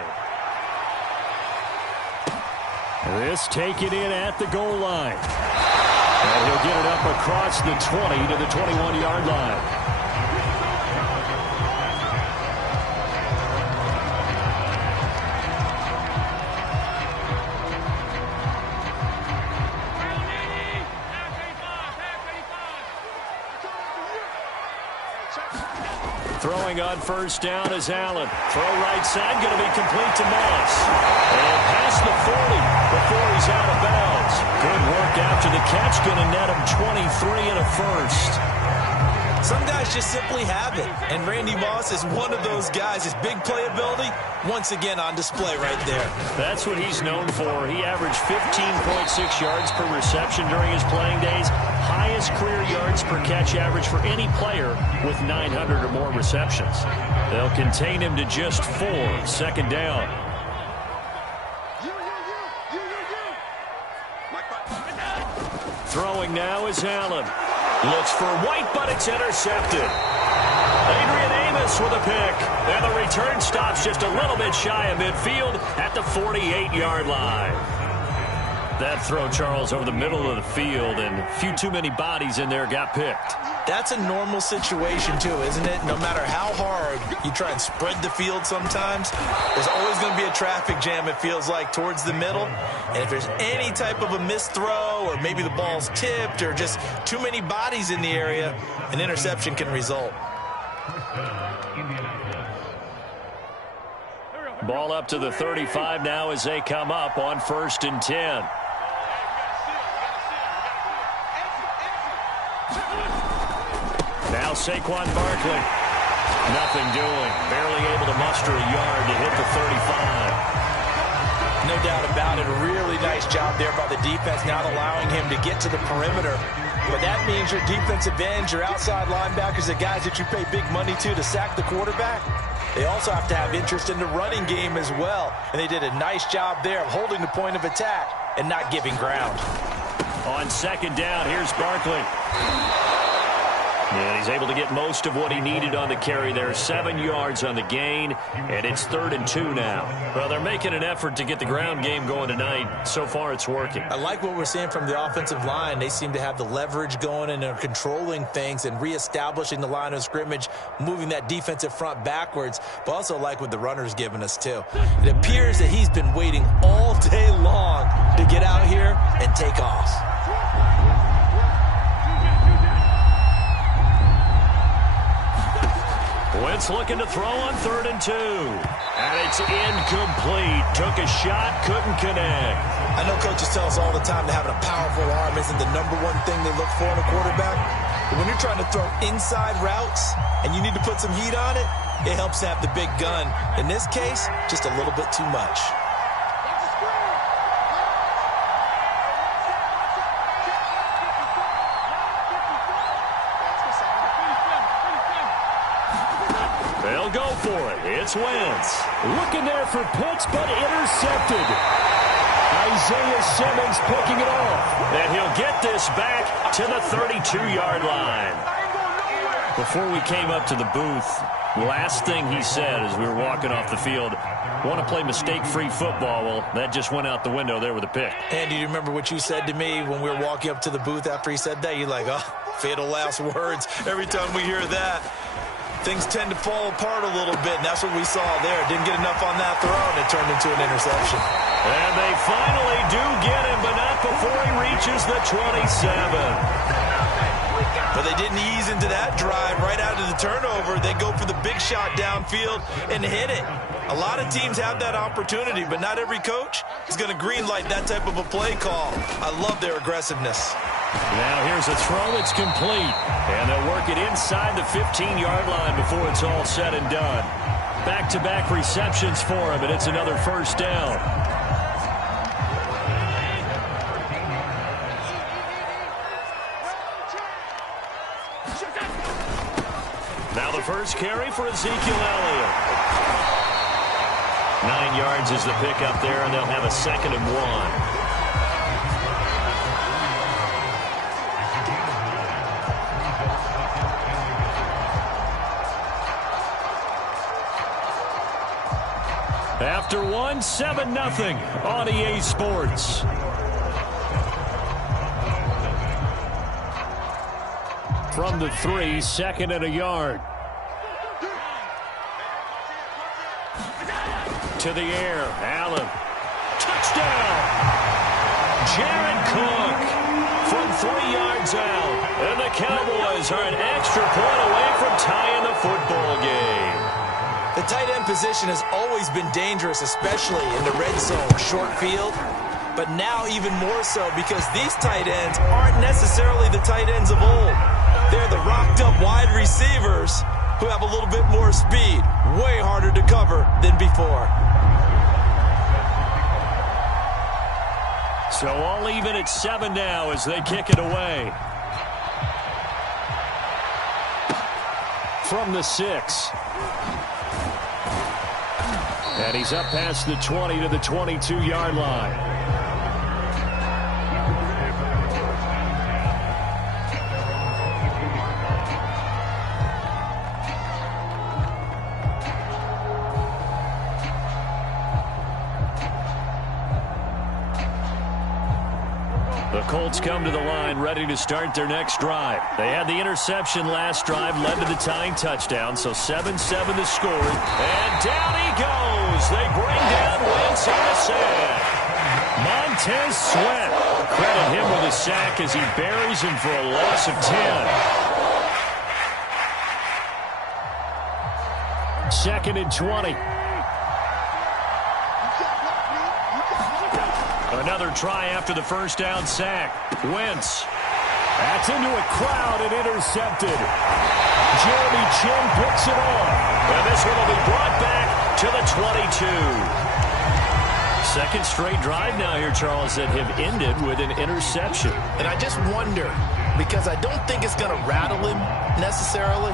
This taken in at the goal line. And he'll get it up across the 20 to the 21-yard line. Throwing on first down is Allen. Throw right side, going to be complete to Moss. And past the 40 before he's out of bounds. Good work after the catch, going to net him 23 and a first. Some guys just simply have it, and Randy Moss is one of those guys. His big playability, once again on display right there. That's what he's known for. He averaged 15.6 yards per reception during his playing days. Highest career yards per catch average for any player with 900 or more receptions. They'll contain him to just 4. Second down. Throwing now is Allen. Looks for White, but it's intercepted. Adrian Amos with a pick. And the return stops just a little bit shy of midfield at the 48-yard line. That throw, Charles, over the middle of the field, and a few too many bodies in there got picked. That's a normal situation, too, isn't it? No matter how hard you try and spread the field sometimes, there's always going to be a traffic jam, it feels like, towards the middle. And if there's any type of a missed throw, or maybe the ball's tipped, or just too many bodies in the area, an interception can result. Ball up to the 35 now as they come up on 1st and 10. Now Saquon Barkley. Nothing doing. Barely able to muster a yard to hit the 35. No doubt about it. A really nice job there by the defense, not allowing him to get to the perimeter. But that means your defensive ends, your outside linebackers, the guys that you pay big money to sack the quarterback, they also have to have interest in the running game as well. And they did a nice job there of holding the point of attack and not giving ground. On second down, here's Barkley. And he's able to get most of what he needed on the carry there. 7 yards on the gain, and it's 3rd and 2 now. Well, they're making an effort to get the ground game going tonight. So far, it's working. I like what we're seeing from the offensive line. They seem to have the leverage going and they're controlling things and reestablishing the line of scrimmage, moving that defensive front backwards, but also like what the runner's giving us too. It appears that he's been waiting all day long to get out here and take off. Wentz looking to throw on 3rd and 2. And it's incomplete. Took a shot, couldn't connect. I know coaches tell us all the time that having a powerful arm isn't the #1 thing they look for in a quarterback. But when you're trying to throw inside routes and you need to put some heat on it, it helps to have the big gun. In this case, just a little bit too much. They'll go for it. It's Wentz. Looking there for Pitts, but intercepted. Isaiah Simmons picking it off. And he'll get this back to the 32-yard line. Before we came up to the booth, last thing he said as we were walking off the field, want to play mistake-free football. Well, that just went out the window there with a pick. And do you remember what you said to me when we were walking up to the booth after he said that? You're like, oh, fatal last words. Every time we hear that, things tend to fall apart a little bit, and that's what we saw there. Didn't get enough on that throw, and it turned into an interception. And they finally do get him, but not before he reaches the 27. But they didn't ease into that drive right out of the turnover. They go for the big shot downfield and hit it. A lot of teams have that opportunity, but not every coach is going to greenlight that type of a play call. I love their aggressiveness. Now here's a throw that's complete. And they'll work it inside the 15-yard line before it's all said and done. Back-to-back receptions for him, and it's another first down. Now the first carry for Ezekiel Elliott. 9 yards is the pickup there, and they'll have a 2nd and 1. After 1, 7-0 on EA Sports. From the 3, 2nd and a yard. To the air, Allen. Touchdown! Jared Cook from 3 yards out. And the Cowboys are an extra point away from tying the football game. The tight end position has always been dangerous, especially in the red zone, short field. But now even more so because these tight ends aren't necessarily the tight ends of old. They're the rocked-up wide receivers who have a little bit more speed. Way harder to cover than before. So all even at 7 now as they kick it away. From the 6. And he's up past the 20 to the 22-yard line. The Colts come to the line ready to start their next drive. They had the interception last drive, led to the tying touchdown, so 7-7 the score. And down he goes. They bring down Wentz on a sack. Montez Sweat. Credit him with a sack as he buries him for a loss of 10. 2nd and 20. Another try after the first down sack. Wentz. That's into a crowd and intercepted. Jeremy Chin picks it off. And this one will be brought back to the 22. Second straight drive now here, Charles, that have ended with an interception. And I just wonder, because I don't think it's going to rattle him necessarily,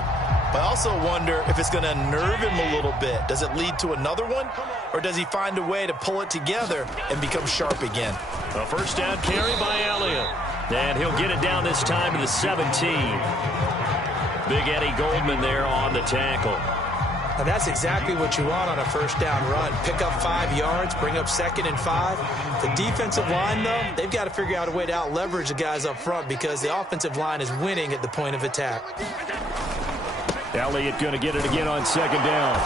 but I also wonder if it's going to unnerve him a little bit. Does it lead to another one? Or does he find a way to pull it together and become sharp again? A first down carry by Elliott. And he'll get it down this time to the 17. Big Eddie Goldman there on the tackle. And that's exactly what you want on a first down run. Pick up 5 yards, bring up 2nd and 5. The defensive line, though, they've got to figure out a way to out-leverage the guys up front because the offensive line is winning at the point of attack. Elliott going to get it again on 2nd down.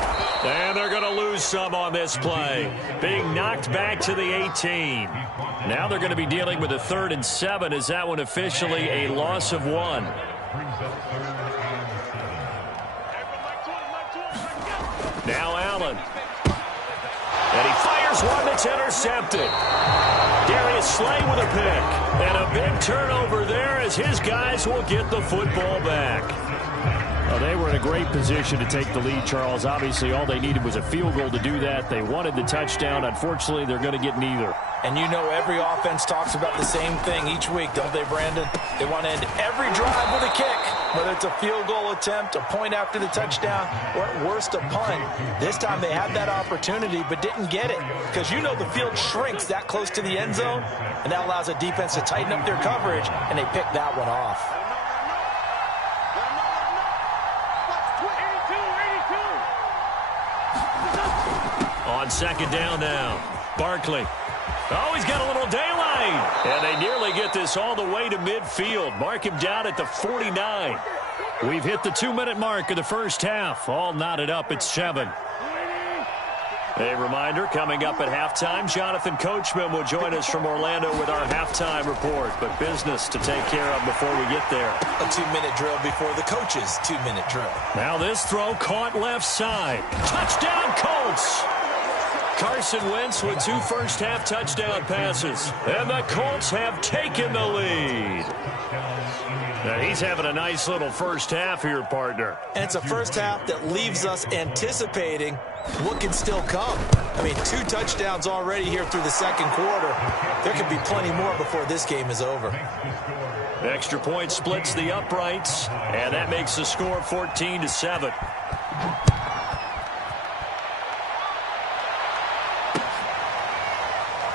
And they're going to lose some on this play. Being knocked back to the 18. Now they're going to be dealing with a 3rd and 7. Is that one officially a loss of 1? Now Allen. And he fires one that's intercepted. Darius Slay with a pick. And a big turnover there as his guys will get the football back. Well, they were in a great position to take the lead, Charles. Obviously, all they needed was a field goal to do that. They wanted the touchdown. Unfortunately, they're going to get neither. And you know every offense talks about the same thing each week, don't they, Brandon? They want to end every drive with a kick, whether it's a field goal attempt, a point after the touchdown, or at worst a punt. This time they had that opportunity but didn't get it because you know the field shrinks that close to the end zone, and that allows a defense to tighten up their coverage, and they picked that one off. On 2nd down now, Barkley. Oh, he's got a little daylight. And they nearly get this all the way to midfield. Mark him down at the 49. We've hit the 2-minute mark of the first half. All knotted up at 7. A reminder, coming up at halftime, Jonathan Coachman will join us from Orlando with our halftime report. But business to take care of before we get there. A 2-minute drill before the coach's 2-minute drill. Now this throw caught left side. Touchdown Colts! Carson Wentz with 2 first-half touchdown passes. And the Colts have taken the lead. Now he's having a nice little first half here, partner. And it's a first half that leaves us anticipating what can still come. I mean, 2 touchdowns already here through the second quarter. There could be plenty more before this game is over. Extra point splits the uprights, and that makes the score 14-7.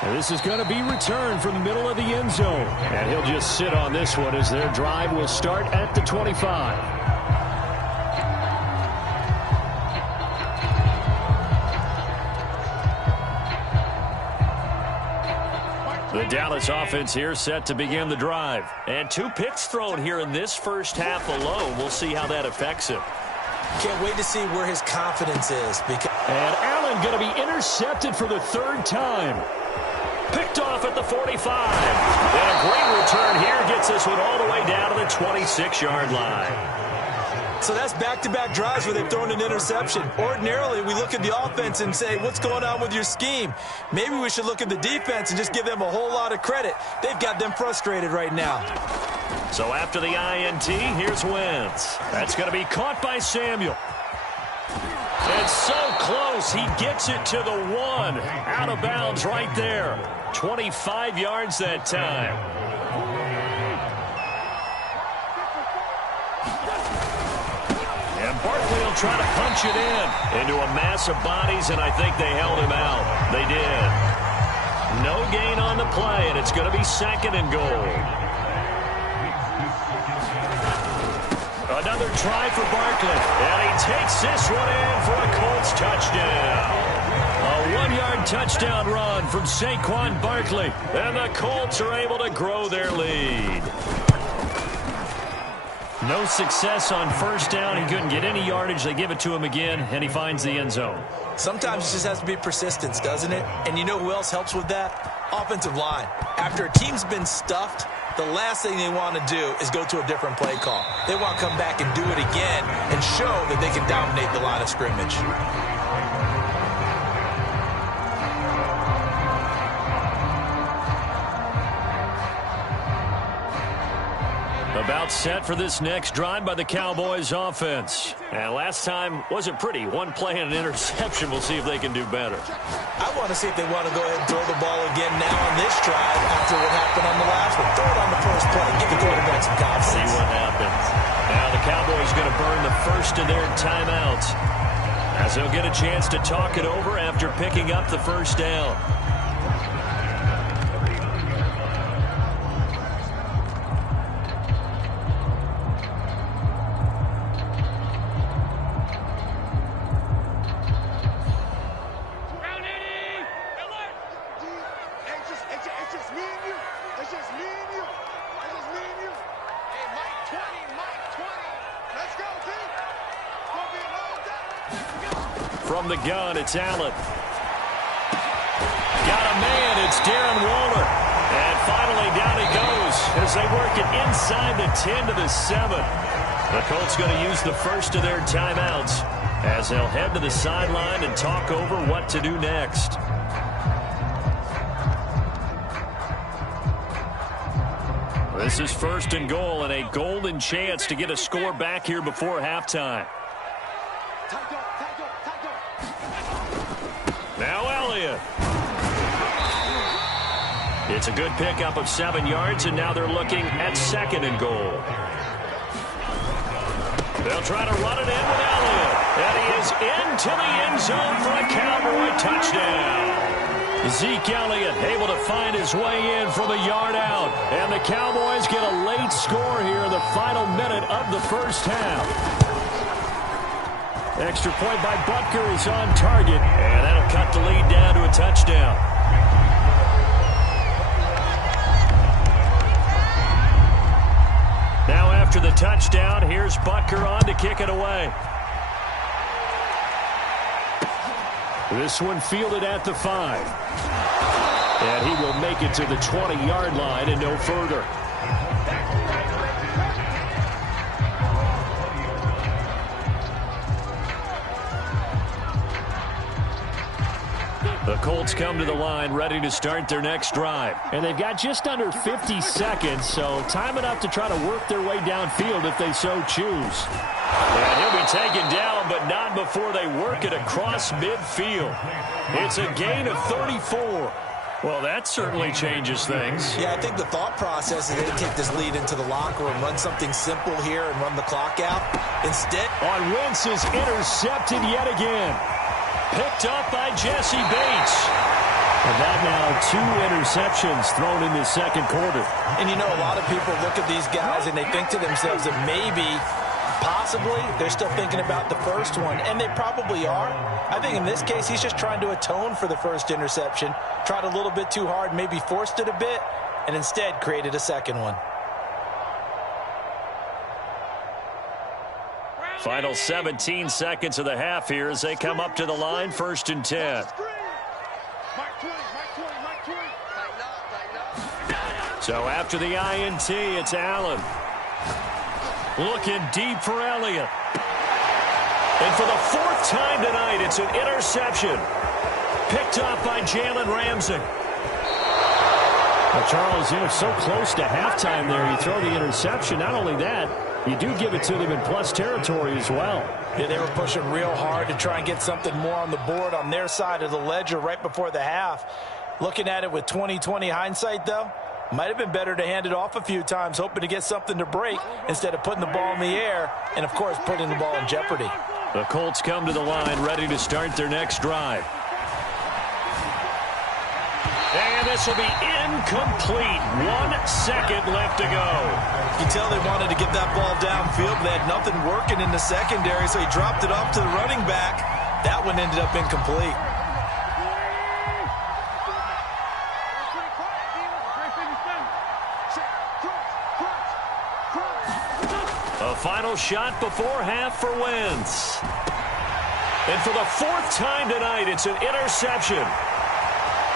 And this is going to be returned from the middle of the end zone. And he'll just sit on this one as their drive will start at the 25. The Dallas offense here set to begin the drive. And 2 picks thrown here in this first half alone. We'll see how that affects him. Can't wait to see where his confidence is. And Allen going to be intercepted for the 3rd time. Picked off at the 45. And a great return here gets this one all the way down to the 26-yard line. So that's back-to-back drives where they've thrown an interception. Ordinarily, we look at the offense and say, what's going on with your scheme? Maybe we should look at the defense and just give them a whole lot of credit. They've got them frustrated right now. So after the INT, here's Wentz. That's going to be caught by Samuel. It's so close. He gets it to the 1. Out of bounds right there. 25 yards that time. And Barkley will try to punch it into a mass of bodies, and I think they held him out. They did. No gain on the play, and it's going to be 2nd and goal. Another try for Barkley, and he takes this one in for a Colts touchdown. A 1-yard touchdown run from Saquon Barkley, and the Colts are able to grow their lead. No success on first down. He couldn't get any yardage. They give it to him again, and he finds the end zone. Sometimes it just has to be persistence, doesn't it? And you know who else helps with that? Offensive line. After a team's been stuffed, the last thing they want to do is go to a different play call. They want to come back and do it again and show that they can dominate the line of scrimmage. About set for this next drive by the Cowboys offense. And last time wasn't pretty. 1 play and an interception. We'll see if they can do better. I want to see if they want to go ahead and throw the ball again now on this drive after what happened on the last one. Throw it on the first play. Give the quarterback some confidence. See what happens. Now the Cowboys going to burn the first of their timeouts as they'll get a chance to talk it over after picking up the first down. just me and you. It's just me and you. It's just me and you. Hey, Mike 20, Mike 20. Let's go, team. It's going to be a long day. From the gun, it's Allen. Got a man. It's Darren Waller. And finally, down he goes as they work it inside the 10 to the 7. The Colts going to use the first of their timeouts as they'll head to the sideline and talk over what to do next. This is 1st and goal and a golden chance to get a score back here before halftime. Now Elliott. It's a good pickup of 7 yards, and now they're looking at 2nd and goal. They'll try to run it in with Elliott. And he is into the end zone for a Cowboy touchdown. Zeke Elliott able to find his way in from a yard out. And the Cowboys get a late score here in the final minute of the first half. Extra point by Butker is on target. And that'll cut the lead down to a touchdown. Now after the touchdown, here's Butker on to kick it away. This one fielded at the 5. And he will make it to the 20-yard line and no further. The Colts come to the line ready to start their next drive. And they've got just under 50 seconds, so time enough to try to work their way downfield if they so choose. And he'll be taken down, but not before they work it across midfield. It's a gain of 34. Well, that certainly changes things. Yeah, I think the thought process is they take this lead into the locker room, run something simple here and run the clock out. Instead, on Wentz is intercepted yet again. Picked up by Jesse Bates. And that now 2 interceptions thrown in the second quarter. And you know, a lot of people look at these guys and they think to themselves that maybe, possibly, they're still thinking about the first one. And they probably are. I think in this case, he's just trying to atone for the first interception. Tried a little bit too hard, maybe forced it a bit, and instead created a second one. Final 17 seconds of the half here as they come up to the line, 1st and 10. So after the INT, it's Allen. Looking deep for Elliott. And for the 4th time tonight, it's an interception. Picked up by Jalen Ramsey. Well, Charles, you know, so close to halftime there, you throw the interception. Not only that, you do give it to them in plus territory as well. Yeah, they were pushing real hard to try and get something more on the board on their side of the ledger right before the half. Looking at it with 20/20 hindsight, though, might have been better to hand it off a few times, hoping to get something to break instead of putting the ball in the air and, of course, putting the ball in jeopardy. The Colts come to the line ready to start their next drive. And this will be incomplete. 1 second left to go. you can tell they wanted to get that ball downfield. They had nothing working in the secondary, so he dropped it off to the running back. That one ended up incomplete. A final shot before half for Wentz. And for the 4th time tonight, it's an interception.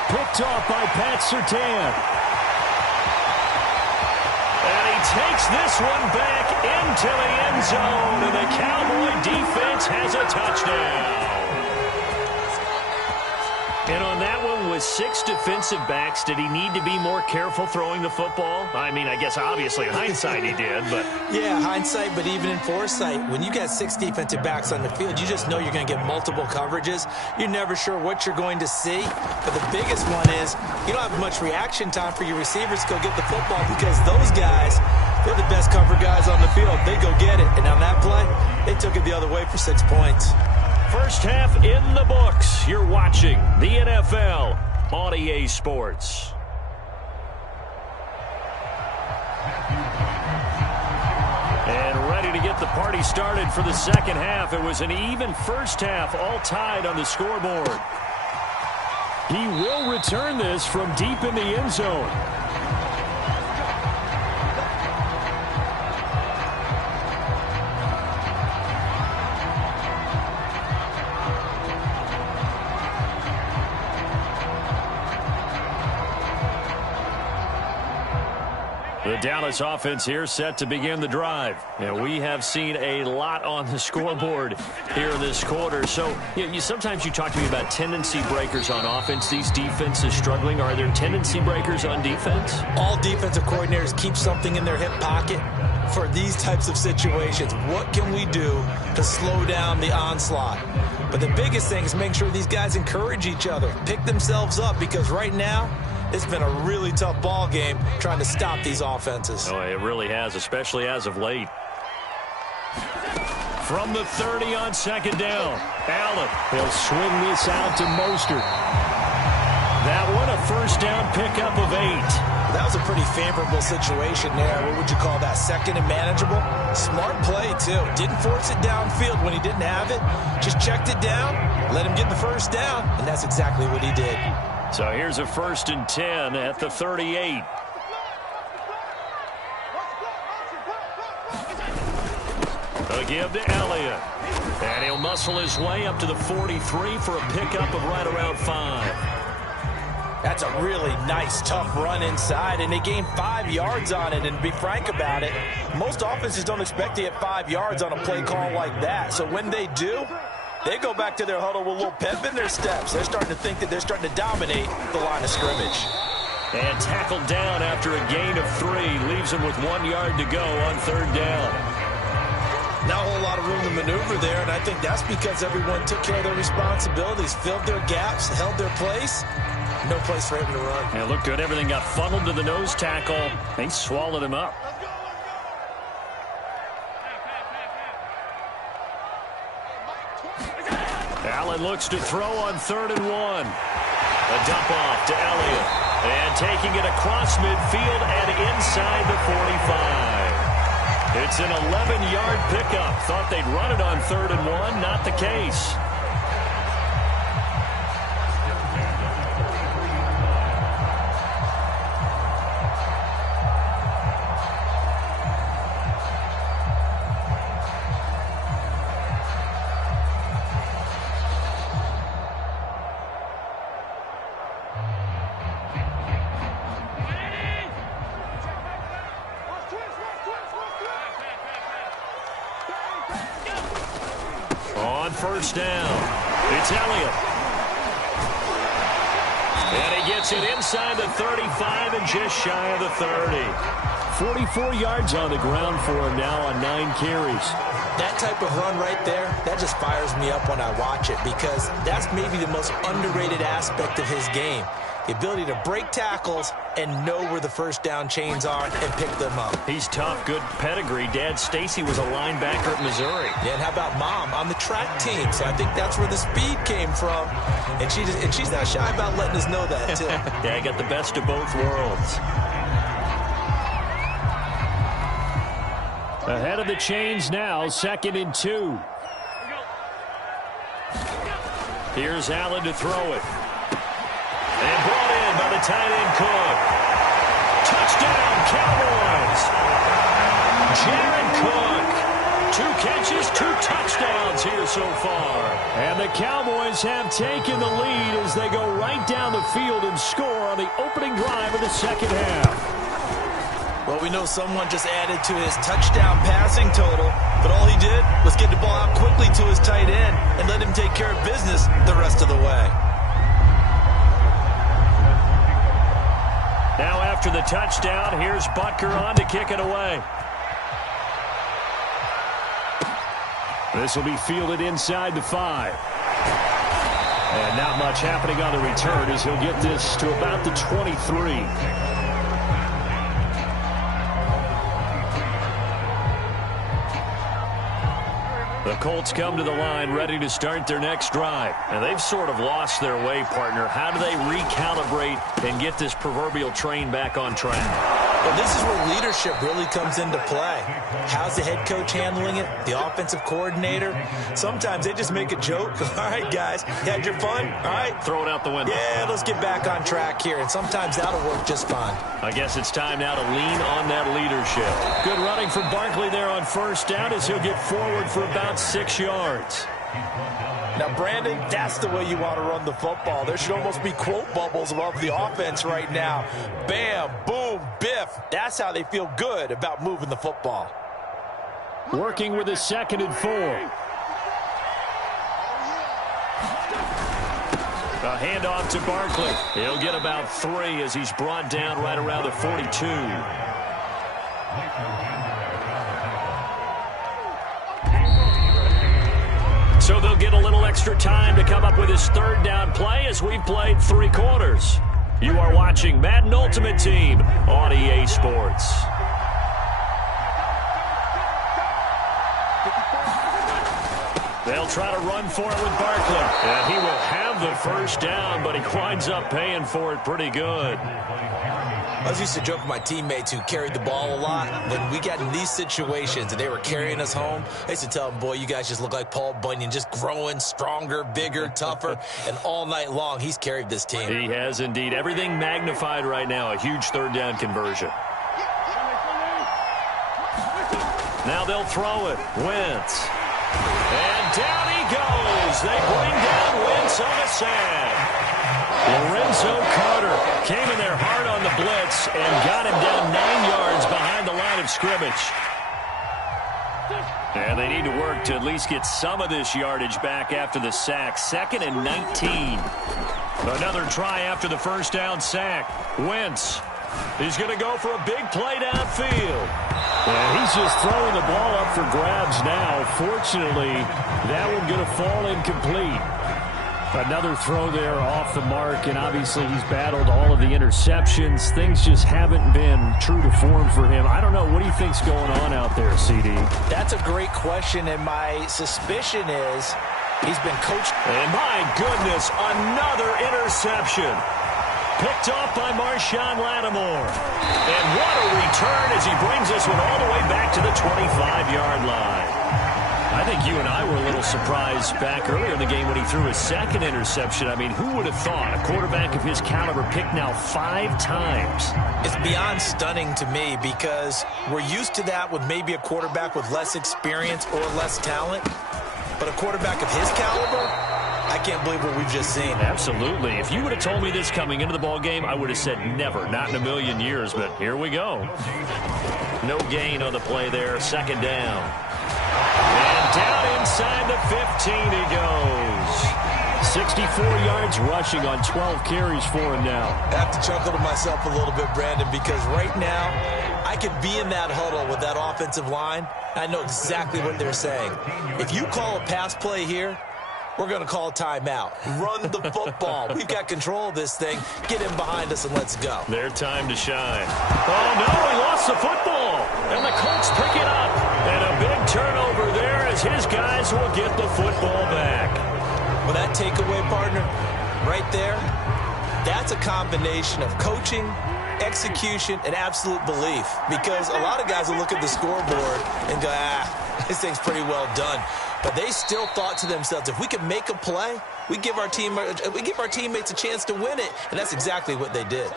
Picked off by Pat Surtain. And he takes this one back into the end zone, and the Cowboy defense has a touchdown. And on that one, with 6 defensive backs, did he need to be more careful throwing the football? I mean, I guess obviously in hindsight he did, but... Yeah, hindsight, but even in foresight, when you got 6 defensive backs on the field, you just know you're going to get multiple coverages. You're never sure what you're going to see. But the biggest one is you don't have much reaction time for your receivers to go get the football because those guys, they're the best cover guys on the field. They go get it. And on that play, they took it the other way for 6 points. First half in the books. You're watching the NFL on EA Sports. And ready to get the party started for the second half. It was an even first half, all tied on the scoreboard. He will return this from deep in the end zone. The Dallas offense here set to begin the drive. And we have seen a lot on the scoreboard here in this quarter. So sometimes you talk to me about tendency breakers on offense. These defenses struggling. Are there tendency breakers on defense? All defensive coordinators keep something in their hip pocket for these types of situations. What can we do to slow down the onslaught? But the biggest thing is make sure these guys encourage each other, pick themselves up, because right now, it's been a really tough ball game trying to stop these offenses. Oh, it really has, especially as of late. From the 30 on second down, Allen. He'll swing this out to Mostert. That one a first down pickup of 8. That was a pretty favorable situation there. What would you call that? Second and manageable? Smart play, too. Didn't force it downfield when he didn't have it. Just checked it down, let him get the first down, and that's exactly what he did. So here's a 1st and 10 at the 38. A give to Elliott. And he'll muscle his way up to the 43 for a pickup of right around 5. That's a really nice, tough run inside, and they gained 5 yards on it. And to be frank about it, most offenses don't expect to get 5 yards on a play call like that. So when they do, they go back to their huddle with a little pep in their steps. They're starting to think that they're starting to dominate the line of scrimmage. And tackled down after a gain of 3. Leaves him with 1 yard to go on 3rd down. Not a whole lot of room to maneuver there, and I think that's because everyone took care of their responsibilities, filled their gaps, held their place. No place for him to run. Yeah, looked good. Everything got funneled to the nose tackle. They swallowed him up. Allen looks to throw on 3rd and 1. A dump off to Elliott. And taking it across midfield and inside the 45. It's an 11-yard pickup. Thought they'd run it on 3rd and 1. Not the case. On 1st down, it's Elliott. And he gets it inside the 35 and just shy of the 30. 44 yards on the ground for him now on 9 carries. That type of run right there, that just fires me up when I watch it, because that's maybe the most underrated aspect of his game. The ability to break tackles and know where the first down chains are and pick them up. He's tough, good pedigree. Dad Stacy was a linebacker at Missouri. Yeah, and how about Mom on the track team? So I think that's where the speed came from. And she's not shy about letting us know that, too. Yeah, I got the best of both worlds. Ahead of the chains now, 2nd and 2. Here's Allen to throw it. And brought in by the tight end Cook. Touchdown, Cowboys. Jared Cook. 2 catches, 2 touchdowns here so far. And the Cowboys have taken the lead as they go right down the field and score on the opening drive of the 2nd half. Well, we know someone just added to his touchdown passing total, but all he did was get the ball out quickly to his tight end and let him take care of business the rest of the way. Now after the touchdown, here's Butker on to kick it away. This will be fielded inside the 5. And not much happening on the return as he'll get this to about the 23. The Colts come to the line ready to start their next drive. And they've sort of lost their way, partner. How do they recalibrate and get this proverbial train back on track? Well, this is where leadership really comes into play. How's the head coach handling it? The offensive coordinator? Sometimes they just make a joke. All right, guys, you had your fun? All right. Throw it out the window. Yeah, let's get back on track here, and sometimes that'll work just fine. I guess it's time now to lean on that leadership. Good running from Barkley there on first down as he'll get forward for about 6 yards. Now, Brandon, that's the way you want to run the football. There should almost be quote bubbles above the offense right now. Bam, boom, biff. That's how they feel good about moving the football. Working with a 2nd and 4. A handoff to Barkley. He'll get about 3 as he's brought down right around the 42. So they'll get a little extra time to come up with his 3rd down play as we've played 3 quarters. You are watching Madden Ultimate Team on EA Sports. They'll try to run for it with Barkley. And he will have the 1st down, but he winds up paying for it pretty good. I used to joke with my teammates who carried the ball a lot. When we got in these situations and they were carrying us home, I used to tell them, boy, you guys just look like Paul Bunyan, just growing stronger, bigger, tougher. And all night long, he's carried this team. He has indeed. Everything magnified right now. A huge 3rd down conversion. Now they'll throw it. Wentz. And down he goes. They bring down Wentz on a sack. Lorenzo Carter came in there hard on the blitz and got him down 9 yards behind the line of scrimmage. And they need to work to at least get some of this yardage back after the sack. 2nd and 19. Another try after the 1st down sack. Wentz. He's going to go for a big play downfield. And he's just throwing the ball up for grabs now. Fortunately, that one going to fall incomplete. Another throw there off the mark, and obviously he's battled all of the interceptions. Things just haven't been true to form for him. I don't know. What do you think's going on out there, CD? That's a great question, and my suspicion is he's been coached. And my goodness, another interception. Picked off by Marshawn Lattimore. And what a return as he brings this one all the way back to the 25-yard line. I think you and I were a little surprised back earlier in the game when he threw his 2nd interception. I mean, who would have thought a quarterback of his caliber picked now 5 times? It's beyond stunning to me because we're used to that with maybe a quarterback with less experience or less talent. But a quarterback of his caliber, I can't believe what we've just seen. Absolutely. If you would have told me this coming into the ball game, I would have said never, not in a million years. But here we go. No gain on the play there. 2nd down. And down inside the 15 he goes. 64 yards rushing on 12 carries for him now. I have to chuckle to myself a little bit, Brandon, because right now I could be in that huddle with that offensive line. I know exactly what they're saying. If you call a pass play here, we're going to call a timeout. Run the football. We've got control of this thing. Get in behind us and let's go. Their time to shine. Oh, no, he lost the football. And the Colts pick it up. And a big turnover there as his guys will get the football back. Well, that takeaway, partner, right there, that's a combination of coaching, execution, and absolute belief. Because a lot of guys will look at the scoreboard and go, this thing's pretty well done. But they still thought to themselves, if we can make a play, we give our teammates a chance to win it. And that's exactly what they did.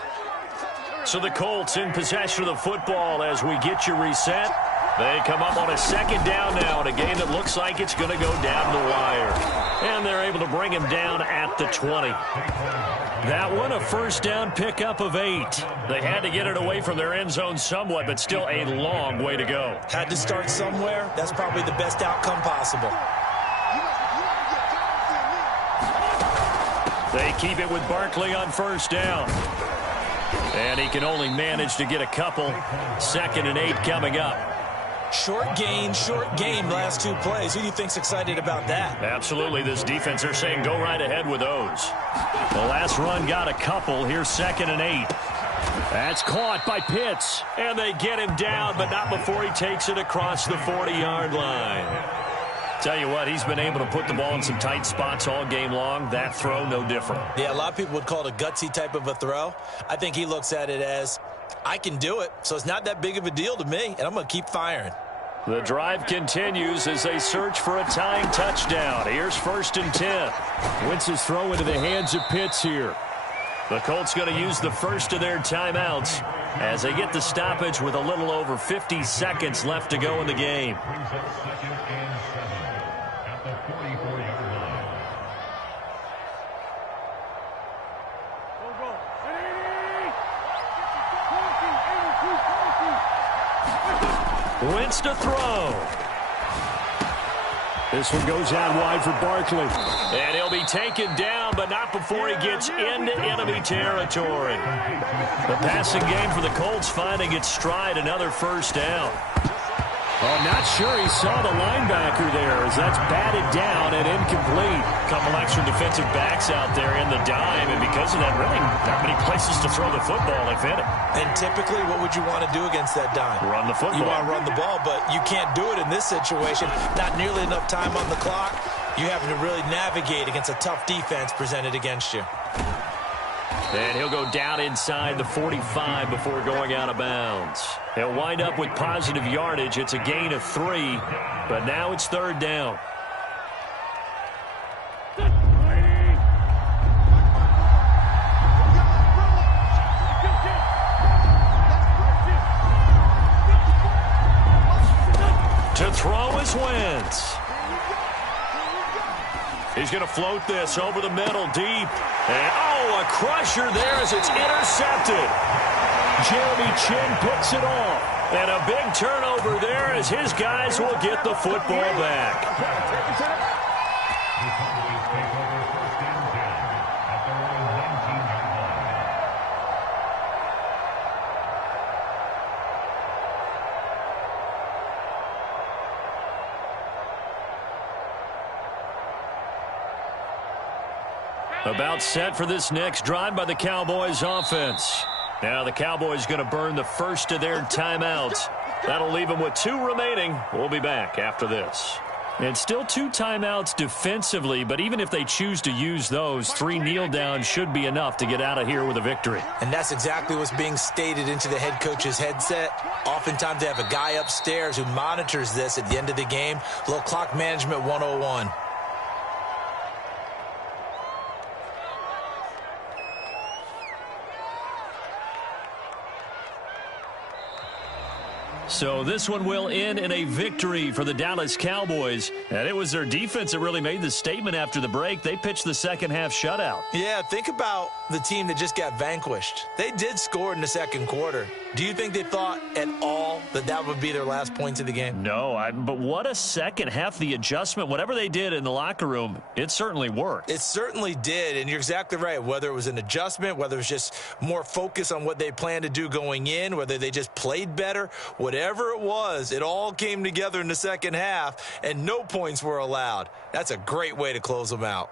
So the Colts in possession of the football as we get you reset. They come up on a 2nd down now in a game that looks like it's going to go down the wire. And they're able to bring him down at the 20. That one, a 1st down pickup of 8. They had to get it away from their end zone somewhat, but still a long way to go. Had to start somewhere. That's probably the best outcome possible. They keep it with Barkley on 1st down. And he can only manage to get a couple. 2nd and 8 coming up. Short game, last 2 plays. Who do you think's excited about that? Absolutely. This defense, they're saying go right ahead with those. The last run got a couple. Here's 2nd and 8. That's caught by Pitts. And they get him down, but not before he takes it across the 40-yard line. Tell you what, he's been able to put the ball in some tight spots all game long. That throw, no different. Yeah, a lot of people would call it a gutsy type of a throw. I think he looks at it as I can do it, so it's not that big of a deal to me, and I'm going to keep firing. The drive continues as they search for a tying touchdown. Here's 1st and 10. Wentz's throw into the hands of Pitts here. The Colts going to use the first of their timeouts as they get the stoppage with a little over 50 seconds left to go in the game. Wentz to throw. This one goes out wide for Barkley. And he'll be taken down, but not before he gets into enemy territory. The passing game for the Colts finding its stride, another first down. Oh, not sure he saw the linebacker there as that's batted down and incomplete. Couple extra defensive backs out there in the dime, and because of that, really not many places to throw the football, if any. And typically, what would you want to do against that dime? Run the football. You want to run the ball, but you can't do it in this situation. Not nearly enough time on the clock. You having to really navigate against a tough defense presented against you. And he'll go down inside the 45 before going out of bounds. He'll wind up with positive yardage. It's a gain of 3, but now it's 3rd down. To throw is Wentz. He's going to float this over the middle deep. And, oh, a crusher there as it's intercepted. Jeremy Chin picks it off. And a big turnover there as his guys will get the football back. About set for this next drive by the Cowboys offense. Now the Cowboys going to burn the first of their timeouts. That'll leave them with 2 remaining. We'll be back after this. And still 2 timeouts defensively, but even if they choose to use those, 3 kneel downs should be enough to get out of here with a victory. And that's exactly what's being stated into the head coach's headset. Oftentimes they have a guy upstairs who monitors this at the end of the game. A little clock management 101. So this one will end in a victory for the Dallas Cowboys. And it was their defense that really made the statement after the break. They pitched the second half shutout. Yeah, think about the team that just got vanquished. They did score in the second quarter. Do you think they thought at all that that would be their last points of the game? No, but what a second half. The adjustment, whatever they did in the locker room, it certainly worked. It certainly did, and you're exactly right. Whether it was an adjustment, whether it was just more focus on what they planned to do going in, whether they just played better, whatever it was, it all came together in the second half, and no points were allowed. That's a great way to close them out.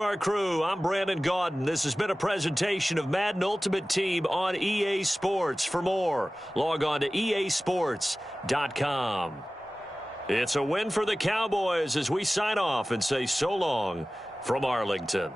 Our crew, I'm Brandon Gaudin. This has been a presentation of Madden Ultimate Team on EA Sports. For more, log on to easports.com. It's a win for the Cowboys as we sign off and say so long from Arlington.